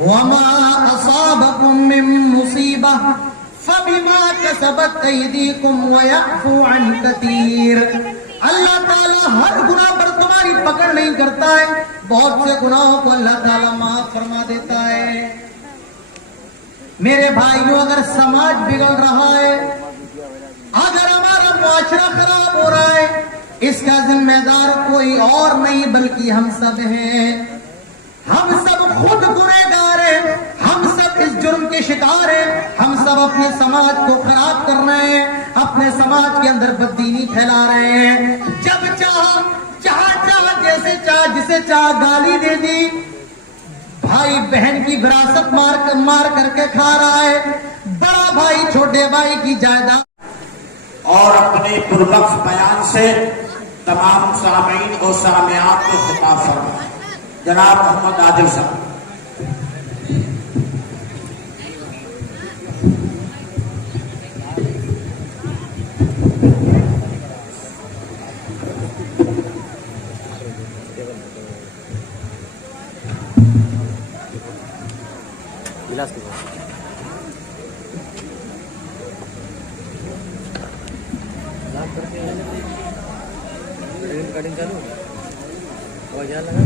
وما اصابكم من مصیبہ فبما کسبت ایدیکم ویعفو عن کثیر. اللہ تعالیٰ ہر گناہ پر تمہاری پکڑ نہیں کرتا ہے، بہت سے گناہوں کو اللہ تعالیٰ معاف فرما دیتا ہے. میرے بھائیوں، اگر سماج بگڑ رہا ہے، اگر ہمارا معاشرہ خراب ہو رہا ہے، اس کا ذمہ دار کوئی اور نہیں بلکہ ہم سب ہیں. ہم سب خود گنہگار ہیں، ہم سب اس جرم کے شکار ہیں. ہم سب اپنے سماج کو خراب کر رہے ہیں، اپنے سماج کے اندر بددینی پھیلا رہے ہیں. جب چاہ جہاں چاہ جیسے چاہ جسے چاہ گالی دے دی، بھائی بہن کی وراثت مار کر کے کھا رہا ہے، بڑا بھائی چھوٹے بھائی کی جائیداد. اور اپنے پربخش بیان سے تمام سامعین اور سامعات کو خطاب فرمائیں. جناب محمد عادل صاحب. کٹنگ چالو وجہ لگا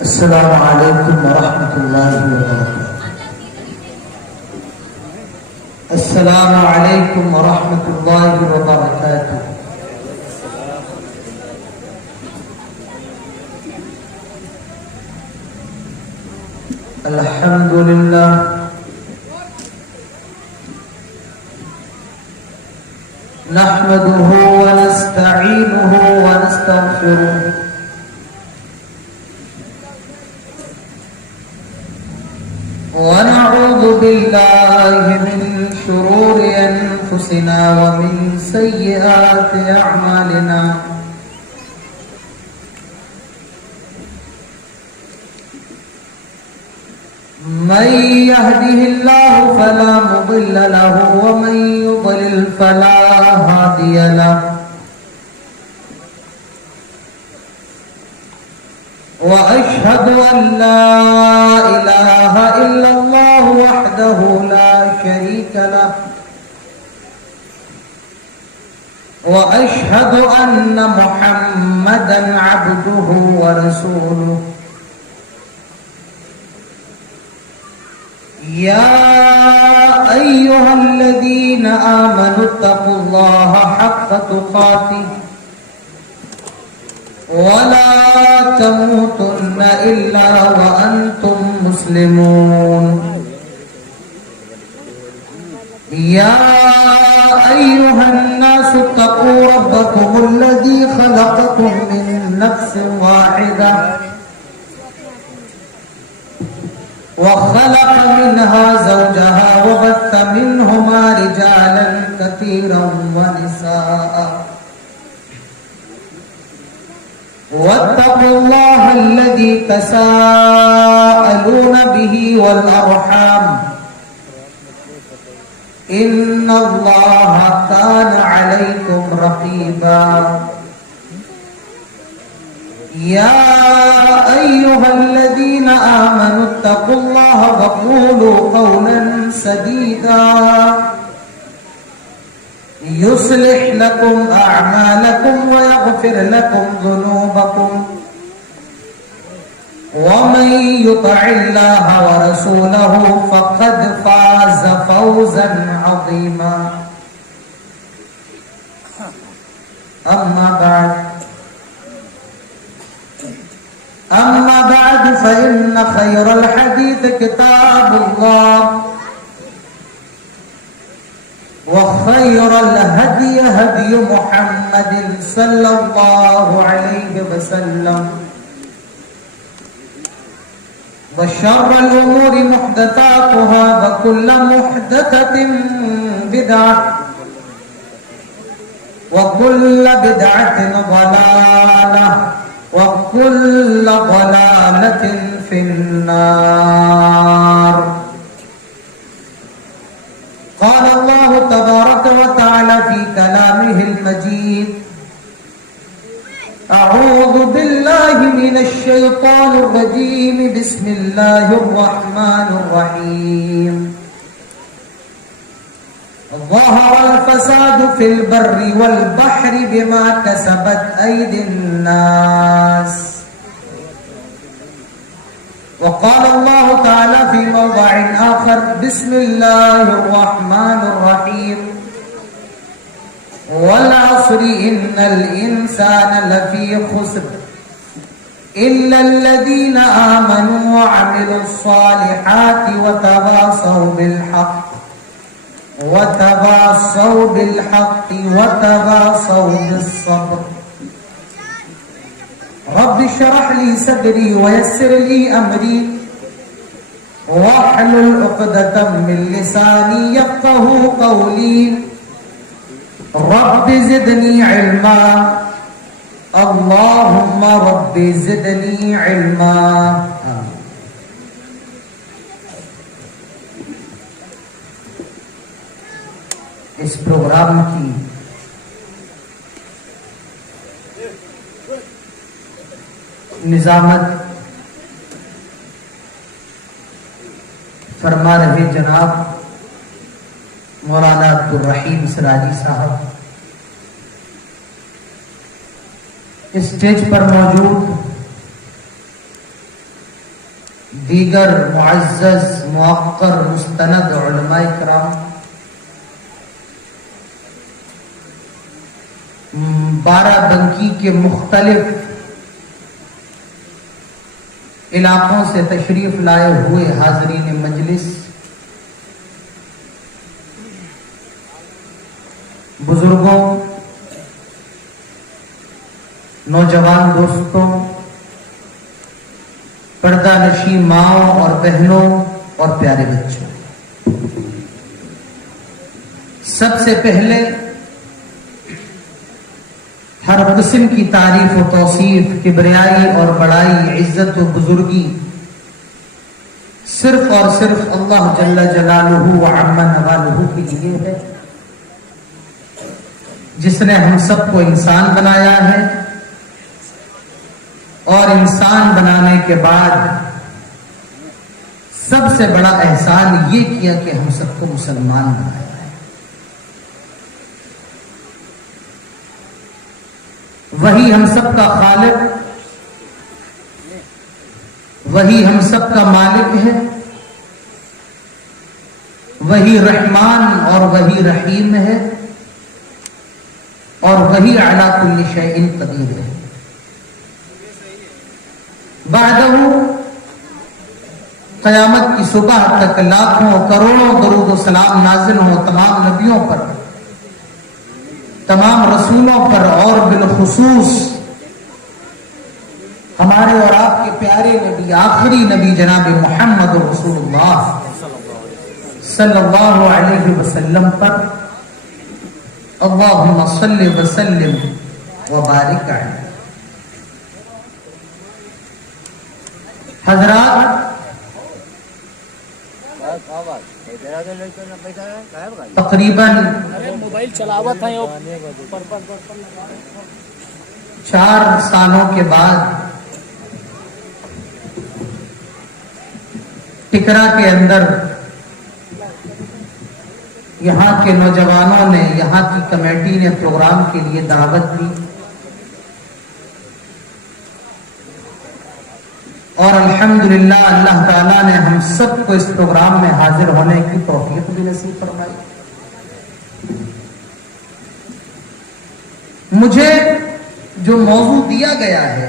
السلام علیکم ورحمۃ اللہ وبرکاتہ. السلام علیکم ورحمۃ اللہ وبرکاتہ. الحمد للہ نحمده ونستعینه ونستغفره ونعوذ بالله من شرور أنفسنا ومن سيئات أعمالنا. من يهده الله فلا مضل له ومن يضلل فلا هادي له. وأشهد أن لا إله إلا الله وحده لا شريك له، وأشهد أن محمدا عبده ورسوله. يا أيها الذين آمنوا اتقوا الله حق تقاته ولا تموتن إلا وأنتم مسلمون. يا أيها الناس اتقوا ربكم الذي خلقكم من نفس واحدة وخلق منها زوجها وبث منهما رجالا كثيرا ونساء. واتقوا الله الذي تساءلون به والأرحام إن الله كان عليكم رقيبا. يا أيها الذين آمنوا اتقوا الله وقولوا قولا سديدا يصلح لكم أعمالكم ويغفر لكم ذنوبكم، ومن يطع الله ورسوله فقد فاز فوزا عظيما. أما بعد أما بعد فإن خير الحديث كتاب الله وخير الهدي هدي محمد صلى الله عليه وسلم وشر الأمور محدثاتها وكل محدثة بدعة وكل بدعة ضلالة وكل ضلالة في النار. قال الله تبارك وتعالى في كلامه المجيد: أعوذ بالله من الشيطان الرجيم بسم الله الرحمن الرحيم. ظهر الفساد في البر والبحر بما كسبت أيدي الناس. وقال الله تعالى في موضع آخر: بسم الله الرحمن الرحيم. والعصر إن الإنسان لفي خسر إلا الذين آمنوا وعملوا الصالحات وتواصوا بالحق وتواصوا بالصبر. رب اشرح لي صدري ويسر لي أمري واحلل عقدة من لساني يفقهوا قولي. رب زدني علما اللهم رب زدني علما. اس پروگرام کی نظامت فرما رہے جناب مولانا عبدالرحیم سراجی صاحب، اسٹیج پر موجود دیگر معزز موقر مستند علماء کرام، بارہ بنکی کے مختلف علاقوں سے تشریف لائے ہوئے حاضرین مجلس، بزرگوں، نوجوان دوستوں، پردہ نشین ماؤں اور بہنوں اور پیارے بچوں، سب سے پہلے ہر قسم کی تعریف و توصیف، کبریائی اور بڑائی، عزت و بزرگی صرف اور صرف اللہ جل جلالہ و عم نوالہ کے لیے ہے، جس نے ہم سب کو انسان بنایا ہے اور انسان بنانے کے بعد سب سے بڑا احسان یہ کیا کہ ہم سب کو مسلمان بنایا ہے۔ وہی ہم سب کا خالق، وہی ہم سب کا مالک ہے، وہی رحمان اور وہی رحیم ہے، اور وہی علی کل شیء قدیر ہے۔ بعدہ قیامت کی صبح تک لاکھوں کروڑوں درود و سلام نازل ہوں تمام نبیوں پر، تمام رسولوں پر، اور بالخصوص ہمارے اور آپ کے پیارے نبی، آخری نبی جناب محمد رسول اللہ صلی اللہ علیہ وسلم پر۔ اللہم صلی وسلم وبارک علیہ۔ حضرات، تقریباً 4 سالوں کے بعد ٹکرا کے اندر یہاں کے نوجوانوں نے، یہاں کی کمیٹی نے پروگرام کے لیے دعوت دی، اور الحمدللہ اللہ تعالیٰ نے ہم سب کو اس پروگرام میں حاضر ہونے کی توفیق بھی نصیب فرمائی۔ مجھے جو موضوع دیا گیا ہے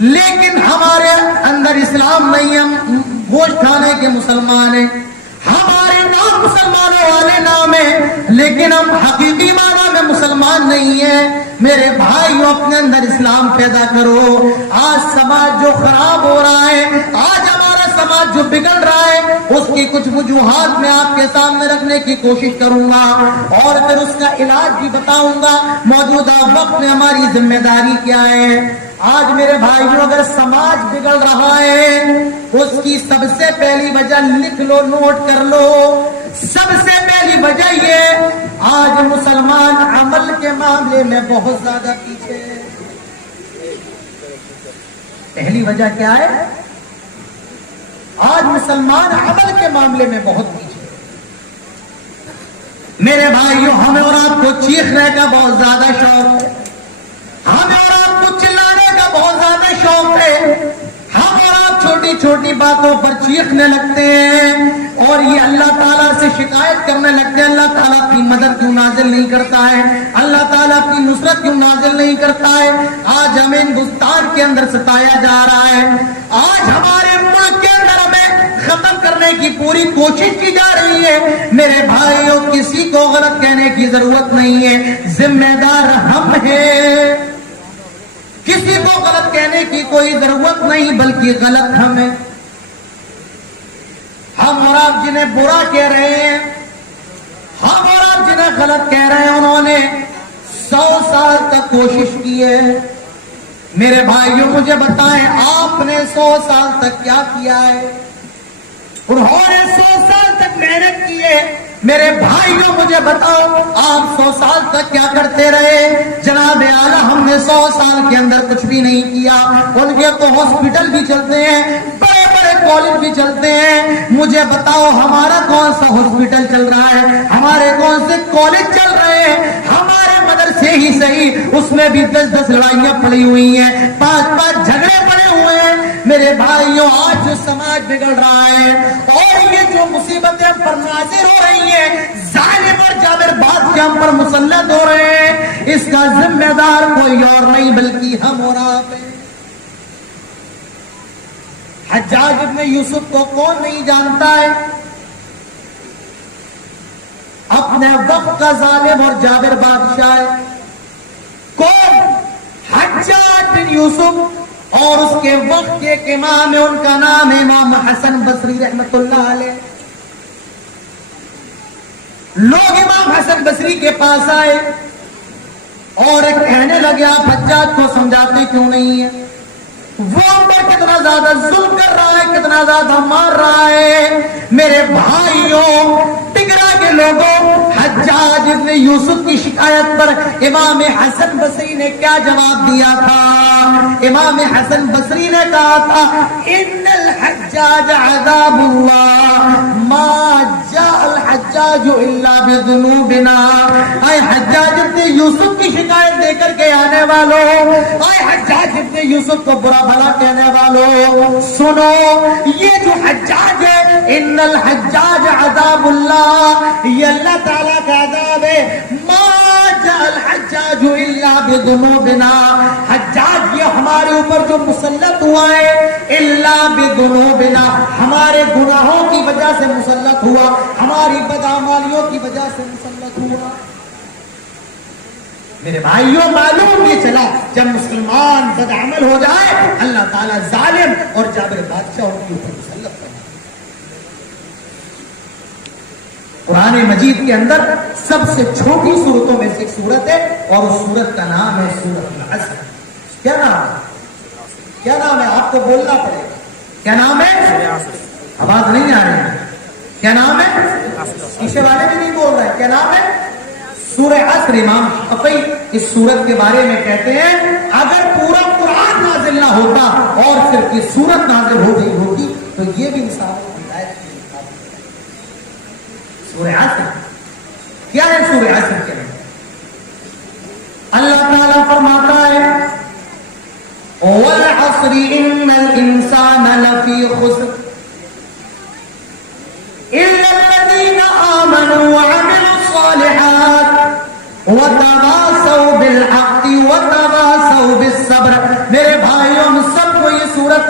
لیکن ہمارے اندر اسلام نہیں، ہم گوشت کھانے کے مسلمان ہیں، ہمارے نام مسلمانوں والے نام ہیں، لیکن ہم حقیقی معنی میں مسلمان نہیں ہیں۔ میرے بھائیوں، اپنے اندر اسلام پیدا کرو۔ آج سماج جو خراب ہو رہا ہے، آج ہمارا سماج جو بگڑ رہا ہے، اس کی کچھ وجوہات میں آپ کے سامنے رکھنے کی کوشش کروں گا اور پھر اس کا علاج بھی بتاؤں گا۔ موجودہ وقت میں ہماری ذمہ داری کیا ہے؟ آج میرے بھائیوں، اگر سماج بگڑ رہا ہے، اس کی سب سے پہلی وجہ لکھ لو، نوٹ کر لو۔ سب سے پہلی وجہ یہ، آج مسلمان عمل کے معاملے میں بہت زیادہ پیچھے ہے۔ پہلی وجہ کیا ہے؟ آج مسلمان عمل کے معاملے میں بہت پیچھے ہے۔ میرے بھائیوں، ہمیں اور آپ کو چیخنے کا بہت زیادہ شوق ہے، ہمیں اور آپ کو چلانے کا بہت زیادہ شوق ہے، ہم اور آپ چھوٹی چھوٹی باتوں پر چیخنے لگتے ہیں اور یہ اللہ تعالیٰ سے شکایت کرنے لگتے ہیں، اللہ تعالیٰ اپنی مدد کیوں نازل نہیں کرتا ہے، اللہ تعالیٰ اپنی نصرت کیوں نازل نہیں کرتا ہے۔ آج ہمیں ہندوستان کے اندر ستایا جا رہا ہے، آج ہمارے ملک کے اندر ہمیں ختم کرنے کی پوری کوشش کی جا رہی ہے۔ میرے بھائیوں، کسی کو غلط کہنے کی ضرورت نہیں ہے، ذمہ دار ہم ہیں۔ کسی کو غلط کہنے کی کوئی ضرورت نہیں، بلکہ غلط ہم ہیں۔ ہم اور آپ جنہیں برا کہہ رہے ہیں، ہم اور آپ جنہیں غلط کہہ رہے ہیں، انہوں نے 100 سال تک کوشش کی ہے۔ میرے بھائیوں، مجھے بتائیں، آپ نے 100 سال تک کیا کیا ہے؟ انہوں نے 100 سال تک محنت کی ہے۔ میرے بھائیوں، مجھے بتاؤ، آپ 100 سال تک کیا کرتے رہے؟ جناب اعلیٰ، ہم نے 100 سال کے اندر کچھ بھی نہیں کیا۔ ان کے تو ہاسپٹل بھی چلتے ہیں، بڑے بڑے کالج بھی چلتے ہیں۔ مجھے بتاؤ، ہمارا کون سا ہاسپٹل چل رہا ہے؟ ہمارے کون سے کالج چل رہے ہیں؟ ہمارے مدرسے ہی صحیح، اس میں بھی 10 لڑائیاں پڑی ہوئی ہیں، 5 جھگڑے پڑے ہوئے ہیں۔ میرے بھائیوں، آج جو سماج بگڑ رہا ہے اور یہ جو مصیبتیں ہم پر نازل ہو رہی ہیں، ظالم اور جابر بادشاہ ہم پر مسلط ہو رہے ہیں، اس کا ذمہ دار کوئی اور نہیں بلکہ ہم اور آپ ہیں۔ حجاج ابن یوسف کو کون نہیں جانتا ہے؟ اپنے وقت کا ظالم اور جابر بادشاہ ہے۔ کون؟ حجاج بن یوسف، اور اس کے وقت کے ایک امام ہے، ان کا نام ہے امام حسن بصری رحمت اللہ علیہ۔ لوگ امام حسن بصری کے پاس آئے اور کہنے لگے، آپ حجاج کو سمجھاتے کیوں نہیں ہیں؟ وہ ہم پر کتنا زیادہ ظلم کر رہا ہے، کتنا زیادہ مار رہا ہے۔ میرے بھائیوں، ٹگرا کے لوگوں، حجاج ابن یوسف کی شکایت پر امام حسن بصری نے کیا جواب دیا تھا؟ امام حسن بصری نے کہا تھا، ان الحجاج عذاب اللہ ما جاء الحجاج الا بذنوبنا۔ اے حجاج ابن یوسف کی شکایت دے کر کے آنے والوں، اے حجاج ابن یوسف کو برا بھلا کہنے والوں، سنو، یہ جو حجاج ہے، ان الحجاج عذاب اللہ، یہ اللہ تعالیٰ کا عذاب ہے۔ ما جاء الحجاج الا بذنوبنا، حجاج یہ ہمارے اوپر جو مسلط ہوا ہے، الا بذنوبنا، ہمارے گناہوں کی وجہ سے مسلط ہوا، ہماری بدعمالیوں کی وجہ سے مسلط ہوا۔ میرے بھائیوں، معلوم یہ چلا، جب مسلمان بدعمل ہو جائے، اللہ تعالیٰ ظالم اور جابر بادشاہ ان کے اوپر مسلط کرتا ہے۔ قرآن مجید کے اندر سب سے چھوٹی صورتوں میں سے ایک صورت ہے اور اس صورت کا نام ہے سورۃ العصر۔ کیا نام ہے؟ کیا نام ہے؟ آپ کو بولنا پڑے گا۔ کیا نام ہے؟ آواز نہیں آ رہی ہے۔ کیا نام ہے؟ پیچھے والے بھی نہیں بول رہے۔ کیا نام ہے؟ سورہ عصر۔ امام شافعی اس سورت کے بارے میں کہتے ہیں، اگر پورا قرآن نازل نہ ہوتا اور صرف یہ سورت نازل ہو گئی ہوتی تو یہ بھی انصاف ہدایت کی بات ہے۔ سورہ عصر کیا ہے؟ سورہ عصر کیا ہے؟ اللہ تعالیٰ فرماتا ہے، وَالْعَصْرِ إِنَّ الْإِنسَانَ لَفِي خُسْرٍ إِلَّا الَّذِينَ آمَنُوا وَعَمِلُوا الصَّالِحَاتِ وَتَوَاصَوْا بِالْحَقِّ وَتَوَاصَوْا بِالصَّبْرِ۔ میرے بھائیوں، ہم سب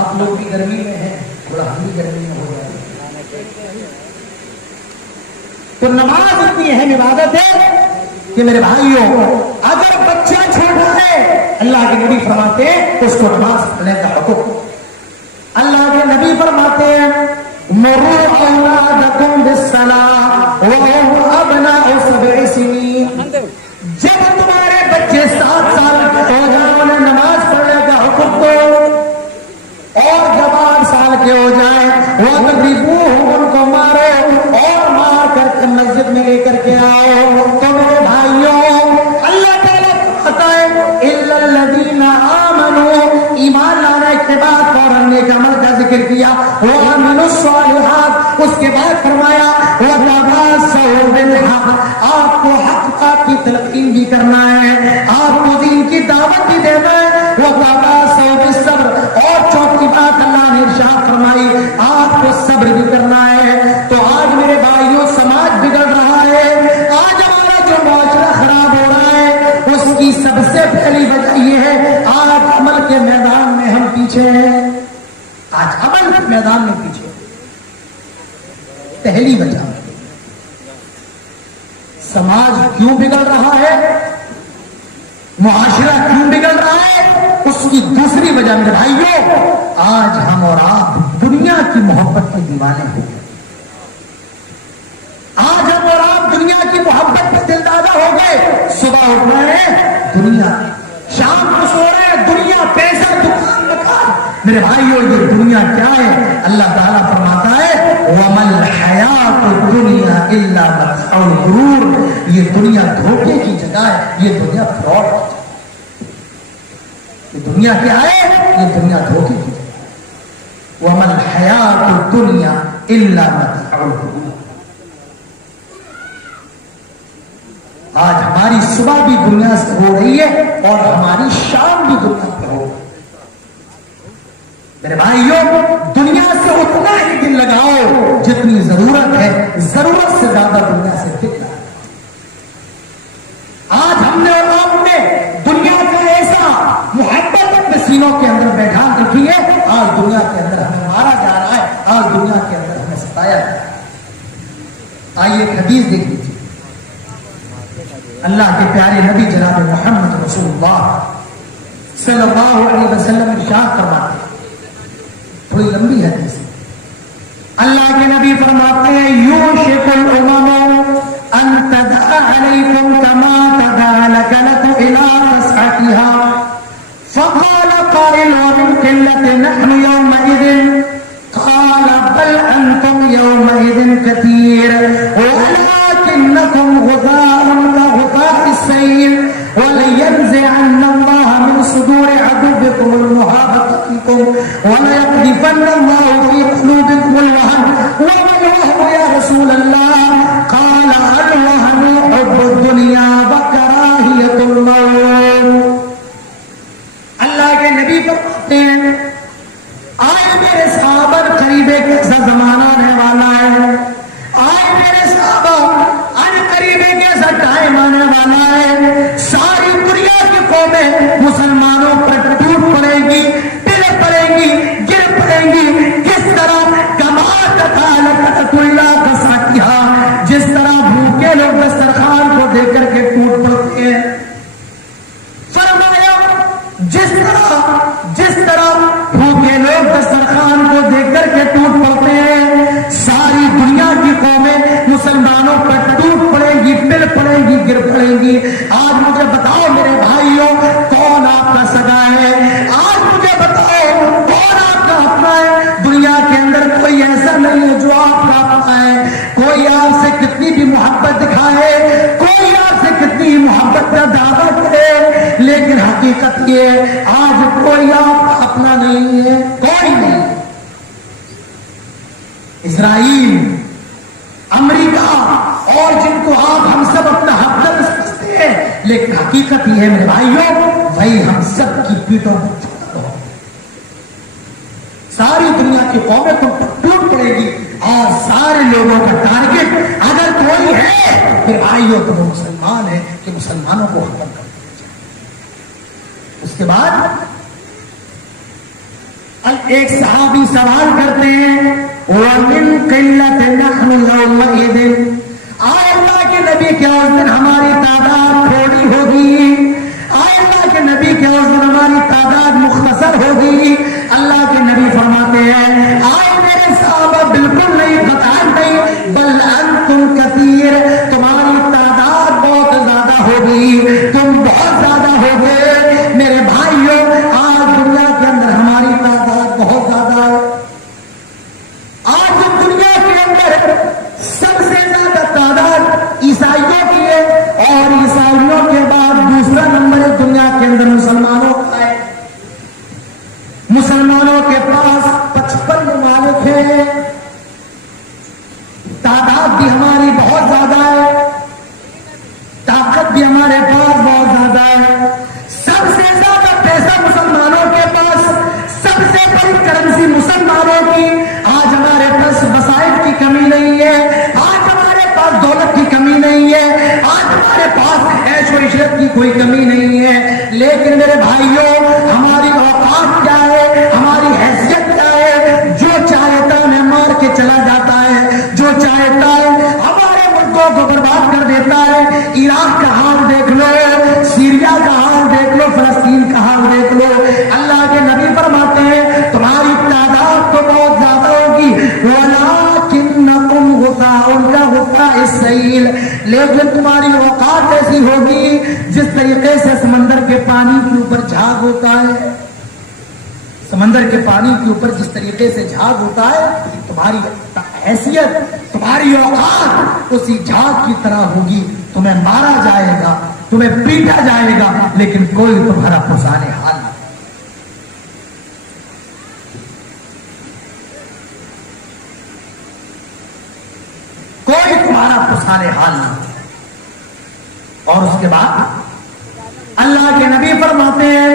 آپ لوگ بھی گرمی میں ہیں، تھوڑا ہم بھی گرمی میں ہو جائے. تو نماز اتنی اہم عبادت ہے کہ میرے بھائیوں اگر بچہ چھوٹا ہے اللہ کے نبی فرماتے ہیں اس کو نماز پڑھنے کا حکم. اللہ کے نبی فرماتے ہیں مروا اولادکم بالصلاۃ وهم ابناء 7 سنین. جب تمہارے بچے 7 سال کے ہو جائیں انہیں نماز پڑھنے کا حکم دو، اور جب 8 سال کے ہو جائیں وَاضْرِبُوهُمْ ان کو مارو اور مار کر کے مسجد میں لے کر کے آؤ. تو میرے بھائیوں اللہ تعالیٰ کہتا ہے اِلَّا الَّذِينَ آمَنُوا، ایمان لانے کے بعد فوراً نیک عمل کا ذکر کیا، وَعَمِلُوا الصَّالِحَاتِ، اس کے بعد فرمایا وَتَوَاصَوْا بِالْحَقِّ، آپ کو حق بات کی تلقین بھی کرنا ہے، آپ کو دین کی دعوت بھی دینا ہے. وَتَوَاصَوْا بِالصَّبْرِ، اور چوتھی بات اللہ نے ارشاد فرمائی آپ کو صبر بھی کرنا ہے. تو آج میرے بھائیوں سماج بگڑ رہا ہے، آج ہمارا جو معاشرہ خراب ہو رہا ہے اس کی سب سے پہلی وجہ یہ ہے آج عمل کے میدان میں ہم پیچھے ہیں. آج عمل کے میدان میں پیچھے پہلی وجہ. سماج کیوں بگڑ رہا ہے، معاشرہ کیوں بگڑ رہا ہے، اس کی دوسری وجہ میرے بھائیوں آج ہم اور آپ دنیا کی محبت کے دیوانے ہو گئے. آج ہم اور آپ دنیا کی محبت پہ دل دادا ہو گئے. صبح اٹھ رہے ہیں دنیا، شام کو سو رہے ہیں دنیا، پیسہ دکان مکان. میرے بھائیوں یہ دنیا کیا ہے؟ اللہ تعالیٰ فرماتا ہے وَمَا الْحَيَاةُ الدُّنْيَا إِلَّا مَتَاعُ الْغُرُورِ، یہ دنیا دھوکے کی جگہ ہے، یہ دنیا فراڈ کی جگہ ہے. یہ دنیا کیا ہے؟ یہ دنیا دھوکے کی جگہ ہے. وَمَا الْحَيَاةُ الدُّنْيَا إِلَّا مَتَاعُ الْغُرُورِ. آج ہماری صبح بھی دنیا سے ہو رہی ہے اور ہماری شام بھی دنیا پہ ہو رہی ہے. میرے بھائیوں دنیا سے اتنا ہی دل لگاؤ جتنی ضرورت ہے، ضرورت سے زیادہ دنیا سے دل لگاؤ. آج ہم نے اور آپ نے دنیا کا ایسا محبت اپنے سینوں کے اندر بیٹھا رکھی ہے، آج دنیا کے اندر ہمیں مارا جا رہا ہے، آج دنیا کے اندر ہمیں ستایا جا رہا ہے. آئیے ایک حدیث دیکھ لیجیے. اللہ کے پیارے نبی جناب محمد رسول اللہ صلی اللہ علیہ وسلم ارشاد فرماتے ہیں، تھوڑی لمبی حدیث. اللہ کے نبی فرماتے ہیں یوشک الامم ان تدع علیکم کما تدع لکلۃ الی تسعتها فقال قائل ومن قلة نحن يومئذ قال بل انتم يومئذ كثير ولكنكم غثاء كغثاء السيل ولينزعن الله من صدور عدوكم المهابة فيكم وليقذفن الله في قلوبكم الوهن. وما الوهن يا رسول الله؟ قال الوهن حب الدنيا وكراهية الموت. اللہ کے نبی فرماتے ہیں آج میرے صحابہ قریب کیسا زمانہ آنے والا ہے، آج میرے صحابہ ان قریب کیسا ٹائم آنے والا ہے، ساری دنیا کی قومیں مسلمانوں پر ٹوٹ پڑے گی، پل پڑے گی، گر پڑے گی. کس طرح جس طرح بھوکے لوگ دسترخوان کو دیکھ کر کے ٹوٹ پڑتے ہیں. فرمایا جس طرح بھوکے لوگ دسترخوان کو دیکھ کر کے ٹوٹ پڑتے ہیں، ساری دنیا کی قومیں مسلمانوں پر ٹوٹ پڑے گی، پل پڑے گی، گر پڑے گی. آج مجھے بتاؤ میرے بھائیوں کون آپ کا سگا ہے؟ آج مجھے بتاؤ کون آپ کا اپنا ہے؟ دنیا کے اندر کوئی ایسا نہیں ہے جو آپ کا اپنا ہے. کوئی آپ سے کتنی بھی محبت دکھائے، کوئی آپ سے کتنی محبت کا دعویٰ کرے، لیکن حقیقت یہ ہے آج کوئی آپ کا اپنا نہیں ہے، کوئی نہیں. اسرائیل، امریکہ اور جن کو آپ ہم سب اپنا حق سمجھتے ہیں، لیکن حقیقت یہ ہے میرے بھائیوں وہی ہم سب کی پیٹوں پر چڑھا ہو. ساری دنیا کی قومیں کو ٹوٹ پڑے گی اور سارے لوگوں کا ٹارگٹ اگر کوئی ہے پھر بھائیوں تو وہ مسلمان ہے کہ مسلمانوں کو ختم کر دیا جائے. اس کے بعد ایک صحابی سوال کرتے ہیں وَمِن قِلَّةٍ نَحْنُ يَوْمَئِذٍ، آئے اللہ کے نبی کیا اس دن ہماری تعداد تھوڑی ہوگی؟ آئے اللہ کے نبی کیا اس دن ہماری تعداد مختصر ہوگی؟ اللہ کے نبی فرماتے ہیں آئے میرے صحابہ بالکل نہیں، قطعاً نہیں، بل انتم کثیر، تمہاری تعداد بہت زیادہ ہوگی، تم بہت زیادہ ہوگے۔ میرے بھائیوں آج دنیا کے اندر ہماری تعداد بہت زیادہ ہے۔ آج دنیا کے اندر سب سے زیادہ تعداد عیسائیوں کی ہے، اور عیسائیوں کے بعد دوسرا نمبر دنیا کے اندر مسلمانوں کا ہے۔ مسلمانوں کے پاس 55 ممالک ہیں، تعداد بھی ہماری بہت زیادہ ہے، طاقت بھی ہمارے پاس بہت زیادہ ہے، سب سے زیادہ پیسہ مسلمانوں کے پاس، سب سے بڑی کرنسی مسلمانوں کی۔ آج ہمارے پاس وسائل کی کمی نہیں ہے، آج ہمارے پاس دولت کی کمی نہیں ہے، آج ہمارے پاس عیش و عشرت کی کوئی کمی نہیں ہے، لیکن میرے بھائیوں ہماری اوقات کیا ہے، ہماری حیثیت کیا ہے؟ جو چاہتا ہے مار کے چلا جاتا ہے، جو چاہتا ہے ہمارے ملکوں کو برباد کر دیتا ہے۔ عراق کا حال دیکھ لو، سیریا کا حال دیکھ لو، فلسطین کا حال دیکھ لو۔ اللہ کے نبی فرماتے ہیں تمہاری تعداد تو بہت زیادہ ہوگی، وَلَٰكِنَّكُمْ غُثَاءٌ كَغُثَاءِ السَّيْلِ، لیکن تمہاری اوقات ایسی ہوگی جس طریقے سے سمندر کے پانی کے اوپر جھاگ ہوتا ہے، سمندر کے پانی کے اوپر جس طریقے سے جھاگ ہوتا ہے، تمہاری حیثیت، تمہاری اوقات اسی جھاگ کی طرح ہوگی۔ تمہیں مارا جائے گا، تمہیں پیٹا جائے گا، لیکن کوئی تمہارا پسانے حال نہیں۔ کوئی تمہارا پسانے حال نہیں۔ اور اس کے بعد اللہ کے نبی فرماتے ہیں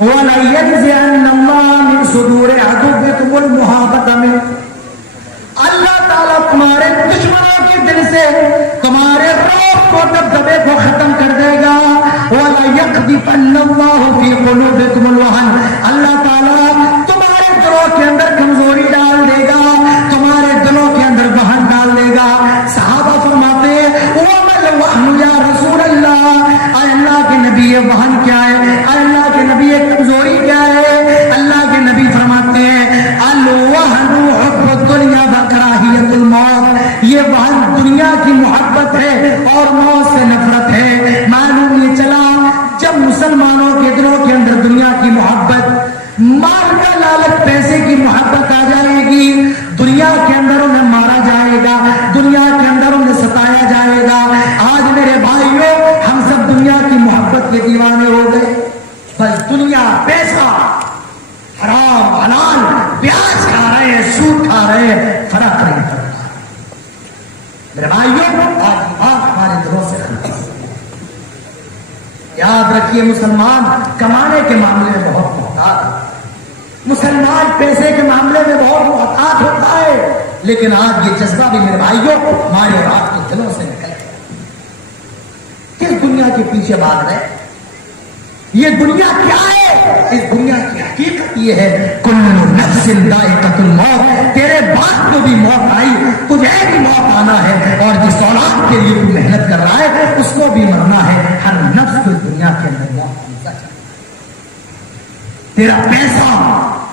وَلَيَجْزِعَنَّ اللَّهُ مِن صُدُورِ عَدُوِّكُمُ الْمُحَابَّةَ مِنْهُ، اللہ تعالیٰ تمہارے دشمنوں کے دل سے تمہارے رعب کو، دبدبے کو ختم کر دے گا۔ وَلَيَقْذِفَنَّ اللَّهُ فِي قُلُوبِكُمُ الْوَهْنَ، اللہ تعالیٰ تمہارے دلوں کے اندر کمزوری ڈال دے گا، تمہارے دلوں کے اندر وہن ڈال دے گا۔ صحابہ فرماتے ہیں وَمَا الْوَهْنُ يَا رَسُولَ اللَّهِ، اے اللہ کے نبی یہ وہن کیا ہے؟ اے اللہ کے نبی یہ کمزوری کیا ہے؟ اللہ کے نبی فرماتے ہیں الوہن حب الدنیا وکراہیت الموت، یہ وہن دنیا کی محبت ہے اور موت سے نفرت ہے۔ معلوم یہ چلا جب مسلمانوں کے دلوں کے اندر دنیا کی محبت، مال کا لالچ، پیسے کی محبت آ جائے گی، دنیا کے اندر انہیں مارا جائے گا، دنیا کے اندر انہیں ستایا جائے گا۔ آج میرے بھائیوں ہم سب دنیا کی محبت کے دیوانے ہو گئے، بس دنیا، پیسہ، حرام حلال، پیاز کھا رہے ہیں، سود کھا رہے ہیں، فرق نہیں پڑتا۔ میرے بھائیوں آج بات ہمارے دلوں سے ہٹتی ہے۔ یاد رکھیے مسلمان کمانے کے معاملے میں بہت محتاط ہے، مسلمان پیسے کے معاملے میں بہت محتاط ہوتا ہے، لیکن آج یہ جذبہ بھی میرے بھائیوں ہمارے اور آپ کے دلوں سے نکل گیا۔ کس دنیا کے پیچھے بھاگ رہے؟ یہ دنیا کیا ہے؟ اس دنیا کی حقیقت یہ ہے کل نفس ذائقۃ الموت، تیرے باپ کو بھی موت آئی، تجھے بھی موت آنا ہے، اور جس اولاد کے لیے تو محنت کر رہا ہے اس کو بھی مرنا ہے۔ ہر نفس کو دنیا کے اندر موت آنا چاہیے۔ تیرا پیسہ،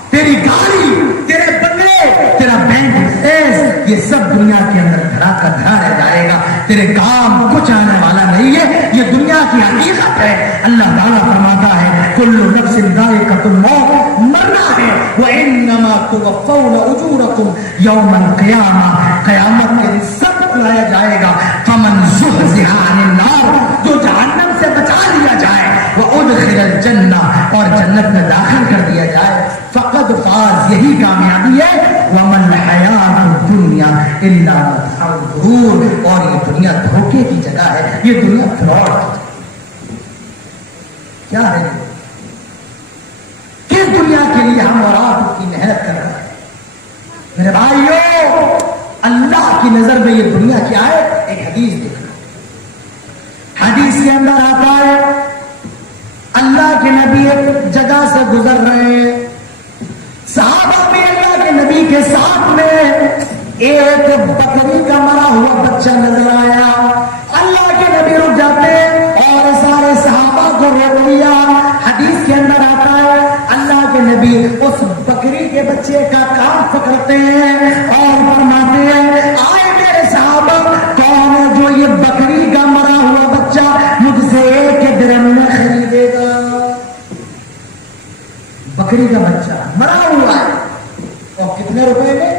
تیری گاڑی، تیرے بنگلے، تیرا بینک بیلنس، یہ سب دنیا کے اندر دھرا کا دھرا رہ جائے گا، تیرے کام کچھ آنے والا نہیں ہے، یہ دنیا کی حقیقت ہے۔ اللہ تعالیٰ فرماتا ہے کل نفس ذائقۃ الموت، مرنا ہے، وانما توفون اجورکم یوم القیامہ، قیامت کے دن سب کو لایا جائے گا۔ فمن زحزح عن النار، جو جہنم سے بچا لیا جائے، وادخل الجنہ، اور جنت میں داخل کر دیا جائے، فقد فاز، یہی کامیابی ہے۔ ومن الحیات الدنیا الا متاع الغرور، اور یہ دنیا دھوکے کی جگہ ہے، یہ دنیا فراڈ کی کیا ہے؟ کس دنیا کے لیے ہم اور آپ کی محنت کر رہے ہیں؟ میرے بھائیوں اللہ کی نظر میں یہ دنیا کیا ہے؟ ایک حدیث دیکھنا، حدیث کے اندر آتا ہے اللہ کے نبی ایک جگہ سے گزر رہے ہیں، صحابہ میں اللہ کے نبی کے ساتھ میں ایک بکری کا مرا ہوا بچہ نظر آیا. اللہ کے نبی رک جاتے اور سارے صحابہ کو روک لیا. حدیث کے اندر آتا ہے اللہ کے نبی اس بکری کے بچے کا کان پکڑتے ہیں اور فرماتے ہیں آئے میرے صحابہ کون ہے جو یہ بکری کا مرا ہوا بچہ مجھ سے 1 درہم میں خریدے گا. بکری کا بچہ مرا ہوا ہے اور کتنے روپے میں؟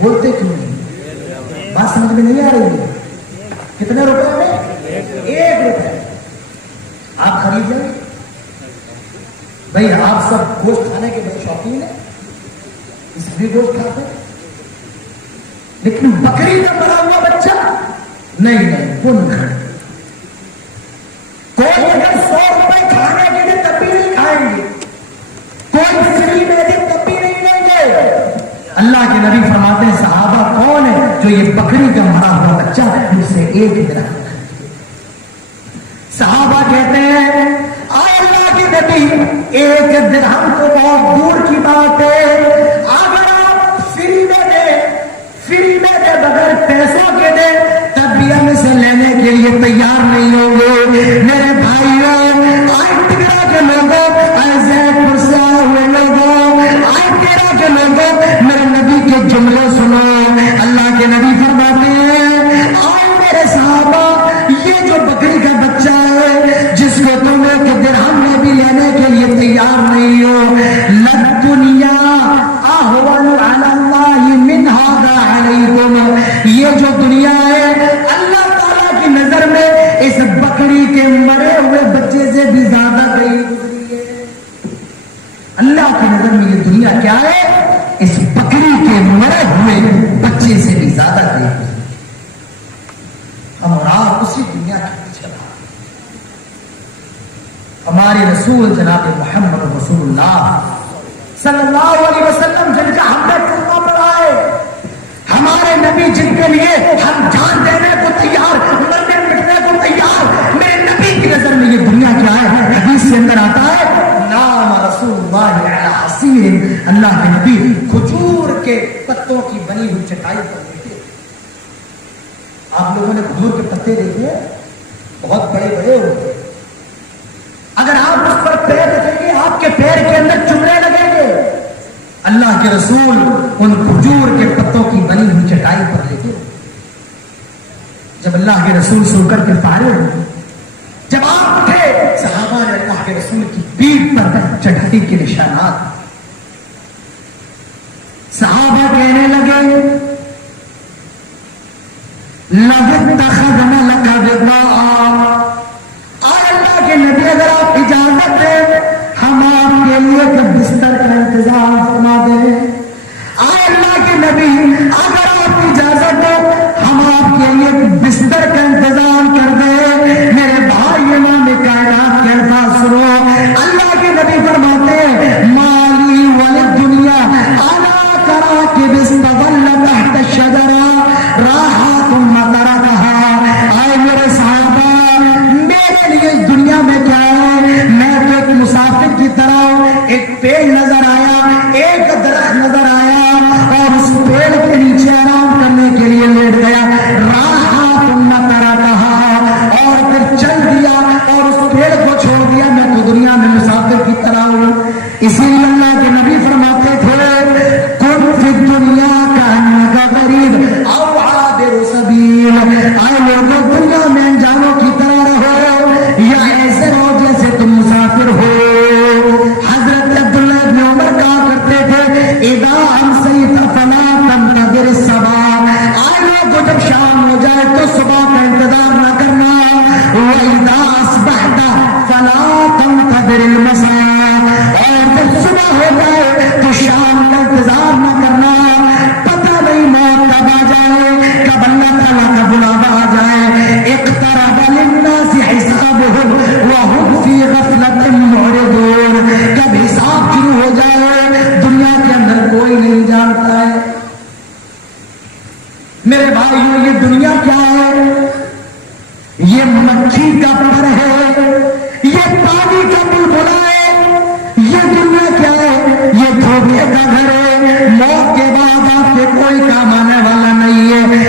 بولتے کیوں نہیں؟ بات سمجھ میں نہیں آ رہی ہے. کتنے روپے میں؟ 1 روپے. آپ خرید جائیں بھائی. آپ سب گوشت کھانے کے بڑے شوقین ہیں, اس بھی گوشت کھاتے ہیں, لیکن بکری کا مرا ہوا بچہ نہیں وہ نہیں کھاتے. کوئی اگر 100 روپے کھانے کے لیے تب بھی نہیں کھائیں گے, کوئی فری میں دے تب بھی نہیں لیں گے. اللہ کے نبی فرماتے ہیں صحابہ کون ہے جو یہ بکری کا مرا ہوا بچہ مجھ سے 1 درہم. صحابہ کہتے ہیں آئے اللہ کے نبی 1 درہم تو بہت دور کی بات ہے, اگر آپ فری میں دے بغیر پیسوں کے دے تب بھی ہم اسے لینے کے لیے تیار نہیں ہوں گے. میرے بھائیوں, آئے ٹگرا کے لوگوں, آئے زید پر سے آئے ہوئے لوگوں, آئے تیرا کے لوگوں, میرے نبی کے جملے سنو. اللہ کے نبی فرماتے ہیں آئے میرے صحابہ یہ جو بکری کا بچہ ہے جس کو تم 1 درہم میں بھی لینے کے لیے تیار نہیں ہو, للدنیا اہون علی اللہ من ھذا علیکم, یہ جو دنیا ہے اللہ تعالیٰ کی نظر میں اس بکری کے مرے ہوئے بچے سے بھی زیادہ کہیں گزری ہے. اللہ کی نظر میں یہ دنیا کیا ہے؟ اس بکری کے مرے ہوئے بچے سے بھی زیادہ کہیں گزری. ہم اور آپ اسی دنیا کے پیچھے رہا. ہمارے رسول جناب محمد رسول اللہ صلی اللہ علیہ وسلم جن کا ہم نے کلمہ پڑھا ہے, ہمارے نبی جن کے لیے ہم جان دینے کو تیار, مرنے مٹنے کو تیار, میرے نبی کی نظر میں یہ دنیا کیا ہے؟ حدیث کے اندر آتا ہے نام رسول اللہ علی حصیر, اللہ کے نبی کھجور کے پتوں کی بنی ہوئی چٹائی پر لیٹے. آپ لوگوں نے کھجور کے پتے دیکھے, بہت بڑے بڑے ہوتے ہیں. اگر آپ اس پر پیر رکھیں گے آپ کے پیر کے اندر چبھنے لگیں گے. اللہ کے رسول ان کھجور کے پتوں کی بنی ہوئی چٹائی پر لیتے. جب اللہ کے رسول سو کر کے فارغ ہوئے, جب آپ اٹھے, صحابہ نے اللہ کے رسول کی پیٹھ پر چٹائی کے نشانات. صحابہ کہنے لگے لَاتَّخَذْنَا لَكَ وِطَاءً, اللہ کے نبی اگر آپ اجازت دیں ہم آپ کے لیے ایک بستر کا انتظام فرما دیں. آئے اللہ کے نبی اگر آپ اجازت دو ہم آپ کے لیے ایک بستر کا انتظام کر دیں. میرے بھائی امام کائنات کے الفاظ سنو. اللہ کے نبی فرماتے ہیں مالی وللدنیا الا کراکب استظل تحت الشجرہ راحا ثم ترکها. آئے میرے صحابہ میرے لیے اس دنیا میں کیا ہے؟ میں تو ایک مسافر کی طرح ہوں. ایک پیڑ نظر آیا, ایک درخت نظر آیا اور اس پیڑ کے نیچے آرام کرنے کے لیے لیٹ گیا. راحا ثم ترکها, اور پھر چل دیا اور اس پیڑ کو چھوڑ دیا. میں تو دنیا میں مسافر کی طرح ہوں. اسی لیے اللہ کے نبی فرماتے تھے کن فی الدنیا کانک غریب او عابر سبیل. آئے لوگوں دنیا میں انجانوں کی طرح رہو یا ایسے رہو جیسے تم مسافر ہو. حضرت عبداللہ ابن عمر کہا کرتے تھے اذا امسیت فلا تنتظر الصباح. آئے لوگوں جب شام ہو جائے تو صبح کا انتظار نہ کرنا. واذا اصبحت فلا تنتظر المساء, اور جب صبح ہو جائے تو شام کا انتظار نہ کرنا. پتہ نہیں موت کب آ جائے, کب اللہ تعالیٰ کا بلاوا آ جائے. اقترب للناس حسابهم وهم في غفلة معرضون. کب حساب شروع ہو جائے دنیا کے اندر کوئی نہیں جانتا ہے. میرے بھائیوں یہ دنیا کیا ہے؟ یہ مکھی کا پر ہے, یہ پانی کا بلبلا ہے. یہ دنیا کیا ہے؟ یہ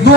2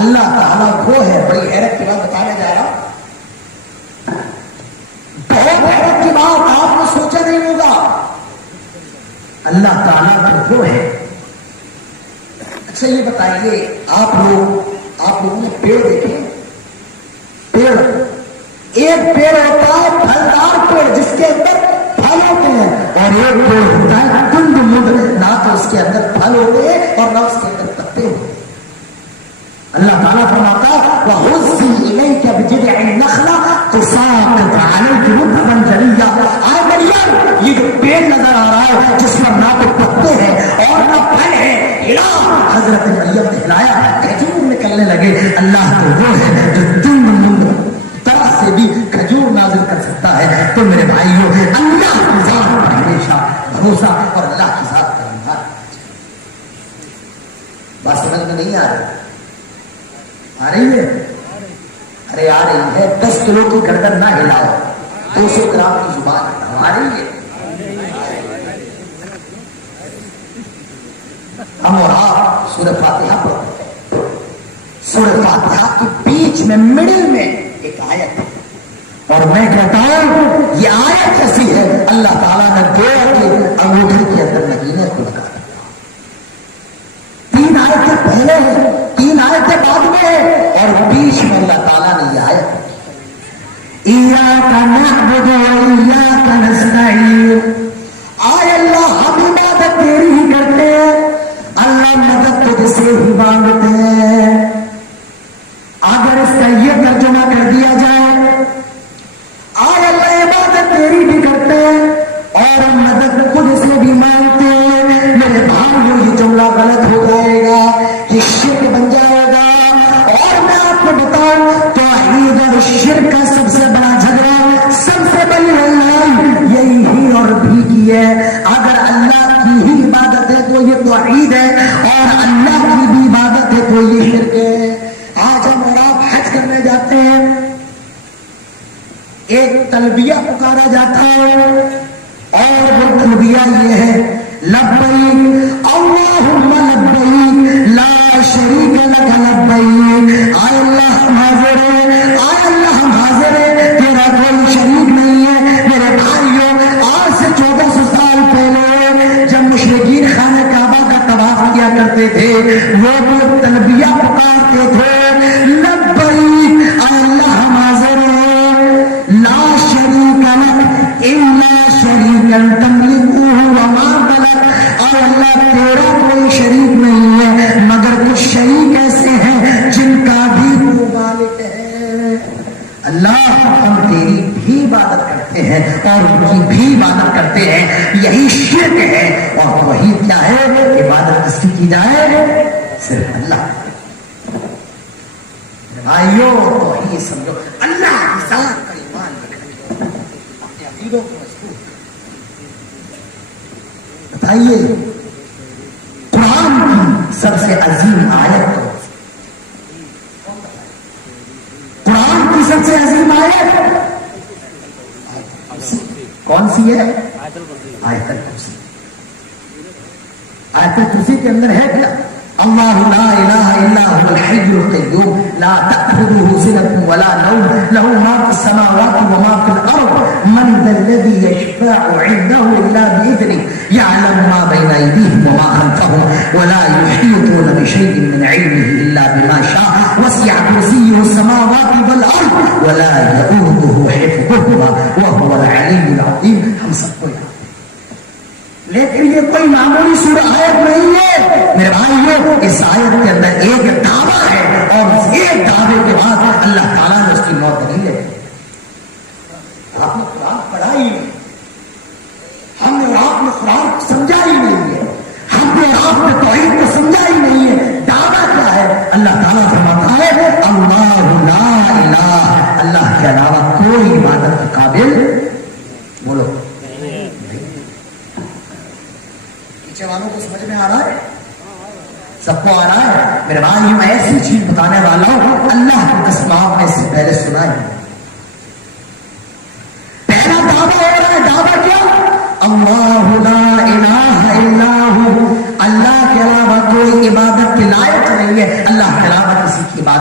اللہ تعالیٰ وہ ہے. بڑی حیرت کی بات بتانے جا رہا ہوں, بہت حیرت کی بات, آپ نے سوچا نہیں ہوگا. اللہ تعالیٰ تو وہ ہے. اچھا یہ بتائیے, آپ لوگوں نے پیڑ دیکھے؟ پیڑ, ایک پیڑ ہوتا ہے پھلدار پیڑ جس کے اندر پھل ہوتے ہیں, اور ایک پیڑ ہوتا ہے کند مند, نہ تو اس کے اندر پھل ہوتے ہیں اور نہ اس کے اندر پتے ہوتے ہیں. اللہ تعالیٰ فرماتا وَهُزِّ إِلَيْكَ بِجِذْعِ النَّخْلَةِ تُسَاقِطْ عَلَيْكَ رُطَبًا جَنِيًّا. اے مریم, یہ جو پیڑ نظر آ رہا ہے جس پر نہ تو پتے ہیں اور نہ پھل ہے, حضرت مریم نے ہلایا, کھجور نکلنے لگے. اللہ تو وہ ہے جو تند مند طرح سے بھی کھجور نازل کر سکتا ہے. تو میرے بھائیوں, اللہ کی ذات پر ہمیشہ بھروسہ اور اللہ کی ذات کا انکار. بات سمجھ میں نہیں آ رہی؟ آ رہی ہے؟ ارے آ رہی ہے. 10 کلو کی گردن نہ ہلاؤ, 200 گرام کی زبان ہٹاؤ. آ رہی ہے؟ ہم اور آپ سورہ فاتحہ پڑھتے ہیں. سورہ فاتحہ کے بیچ میں مڈل میں ایک آیت ہے, اور میں کہتا ہوں یہ آیت کیسی ہے, اللہ تعالیٰ نے گویا کے انگوٹھے کے اندر نگینے کو لگا دیا. 3 آیتیں پہلے ہیں, 3 آیتیں بعد میں ہے, اور بیچ میں اللہ تعالیٰ نے یہ آیت ایاک نعبد و ایاک نستعین. آئے اللہ ہم عبادت تیری ہی کرتے ہیں, اللہ مدد تجھ سے ہی مانگتے ہیں. اگر اس کا یہ ترجمہ کر دیا جائے, آئے اللہ عبادت تیری بھی کرتے ہیں اور مدد خود سے بھی مانگتے ہیں, میرے بھائیوں یہ جملہ غلط ہو جائے گا, یہ شرک بن جائے گا. اور میں آپ کو بتاؤں توحید اور شرک کا سب سے بڑا جھگڑا, سب سے بڑی لڑائی یہی اور بھی کی ہے. اگر اللہ کی ہی عبادت ہے تو یہ توحید ہے, اور اللہ کی بھی عبادت ہے تو یہ شرک ہے. آج ہم اور آپ حج کرنے جاتے ہیں, ایک تلبیہ پکارا جاتا ہے, اور وہ تلبیہ یہ ہے لبیک اللہم لبیک لا شریک لک لبیک. آئے اللہ ہم حاضر ہیں, آئے اللہ ہم حاضر ہیں, تیرا کوئی شریک نہیں ہے. میرے بھائیوں, آج سے 1400 سال پہلے جب مشرکین خانہ کعبہ کا طواف کیا کرتے تھے, وہ تلبیہ پکارتے تھے لبیک, آئے اللہ ہم حاضر ہیں, لا شریک لک الا شریکا تملکہ وما ملک. اور اللہ تیرا کوئی شریک نہیں ہے مگر کچھ شریک ایسے ہیں جن کا بھی تو مالک ہے. اللہ ہم تیری بھی عبادت کرتے ہیں اور ان کی بھی عبادت کرتے ہیں, یہی شرک ہے. اور وہی کیا ہے, عبادت کس کی جائے, صرف اللہ. بھائیو وہی سمجھو, اللہ کی ذات پر ایمان رکھنا, اپنے عقیدوں کو مضبوط. بتائیے قرآن کی سب سے عظیم آیت قرآن کی سب سے عظیم آیت کون سی ہے؟ آیت الکرسی. آیت الکرسی کے اندر ہے کیا؟ اللہ لا الہ الا هو الحی القیوم لا تأخذه سنة ولا نوم له ما في السماوات وما في الأرض من ذا الذي يشفع عنده إلا بإذنه يعلم ما بين أيديهم وما خلفهم ولا يحيطون بشيء من علمه إلا بما شاء وسع كرسيه السماوات والأرض ولا يؤوده حفظهما وهو العلي العظيم. ہم سب کو لیکن یہ کوئی معمولی سورہ آیت نہیں ہے میرے بھائیو. اس آیت کے اندر ایک دعویٰ ہے, اور اس ایک دعوے کے بعد اللہ تعالیٰ نے اس کی موت نہیں لے. آپ نے قرآن پڑھا ہی نہیں, ہم نے آپ نے قرآن سمجھا ہی نہیں ہے, ہم نے آپ نے توحید کو سمجھا ہی نہیں ہے. دعویٰ کیا ہے؟ اللہ تعالیٰ فرماتا ہے اللہ لا الہ, اللہ کے علاوہ کوئی عبادت کے قابل, بولو والوں کو سمجھ میں آ رہا ہے؟ سب کو آ رہا ہے؟ میرے بھائی میں ایسی چیز بتانے والا ہوں اللہ کی قسم آپ نے اس سے پہلے سنا ہے. پہلا دعویٰ ہو رہا ہے, دعویٰ کیا؟ اللہ لا الہ الا ہو, اللہ کے علاوہ کوئی عبادت کے لائق نہیں ہے, اللہ کے علاوہ کسی کی عبادت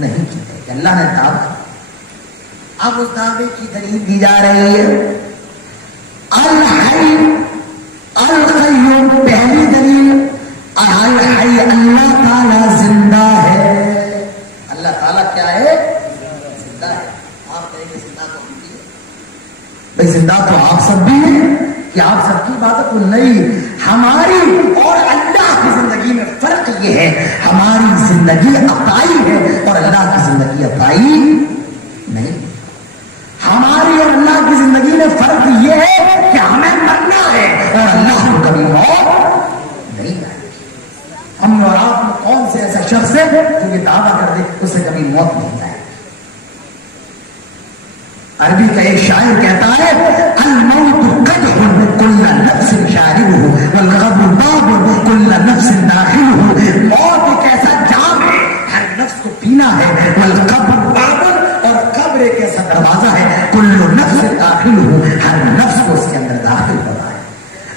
نہیں کی اللہ نے دعویٰ. اب اس دعوے کی دلیل دی جا رہی ہے الحی القیوم. پہلی دلیل الحی اللہ تعالی زندہ ہے. اللہ تعالیٰ کیا ہے؟ زندہ ہے. آپ کہیں گے زندہ تو ہم بھی ہے. بھائی زندہ تو آپ سب بھی ہیں کہ آپ سب کی بات تو نہیں. ہماری اور اللہ کی زندگی میں فرق یہ ہے ہماری زندگی عطائی ہے اور اللہ کی زندگی عطائی نہیں. ہماری اور اللہ کی زندگی میں فرق یہ ہے کہ ہمیں مرنا ہے اور اللہ کو کبھی موت نہیں آئے. ہم اور آپ میں کون سے ایسا شخص ہے جو یہ دعویٰ کر دے اسے کبھی موت نہیں آئے. عربی کا ایک شاعر کہتا ہے الموت قدح كل نفس شاربه والقبر باب كل نفس داخله. موت ایک ایسا جام ہے ہر نفس کو پینا ہے. والقبر باب اور قبر ایک ایسا دروازہ ہے كل نفس داخله ہر نفس کو اس کے اندر داخل ہونا ہے.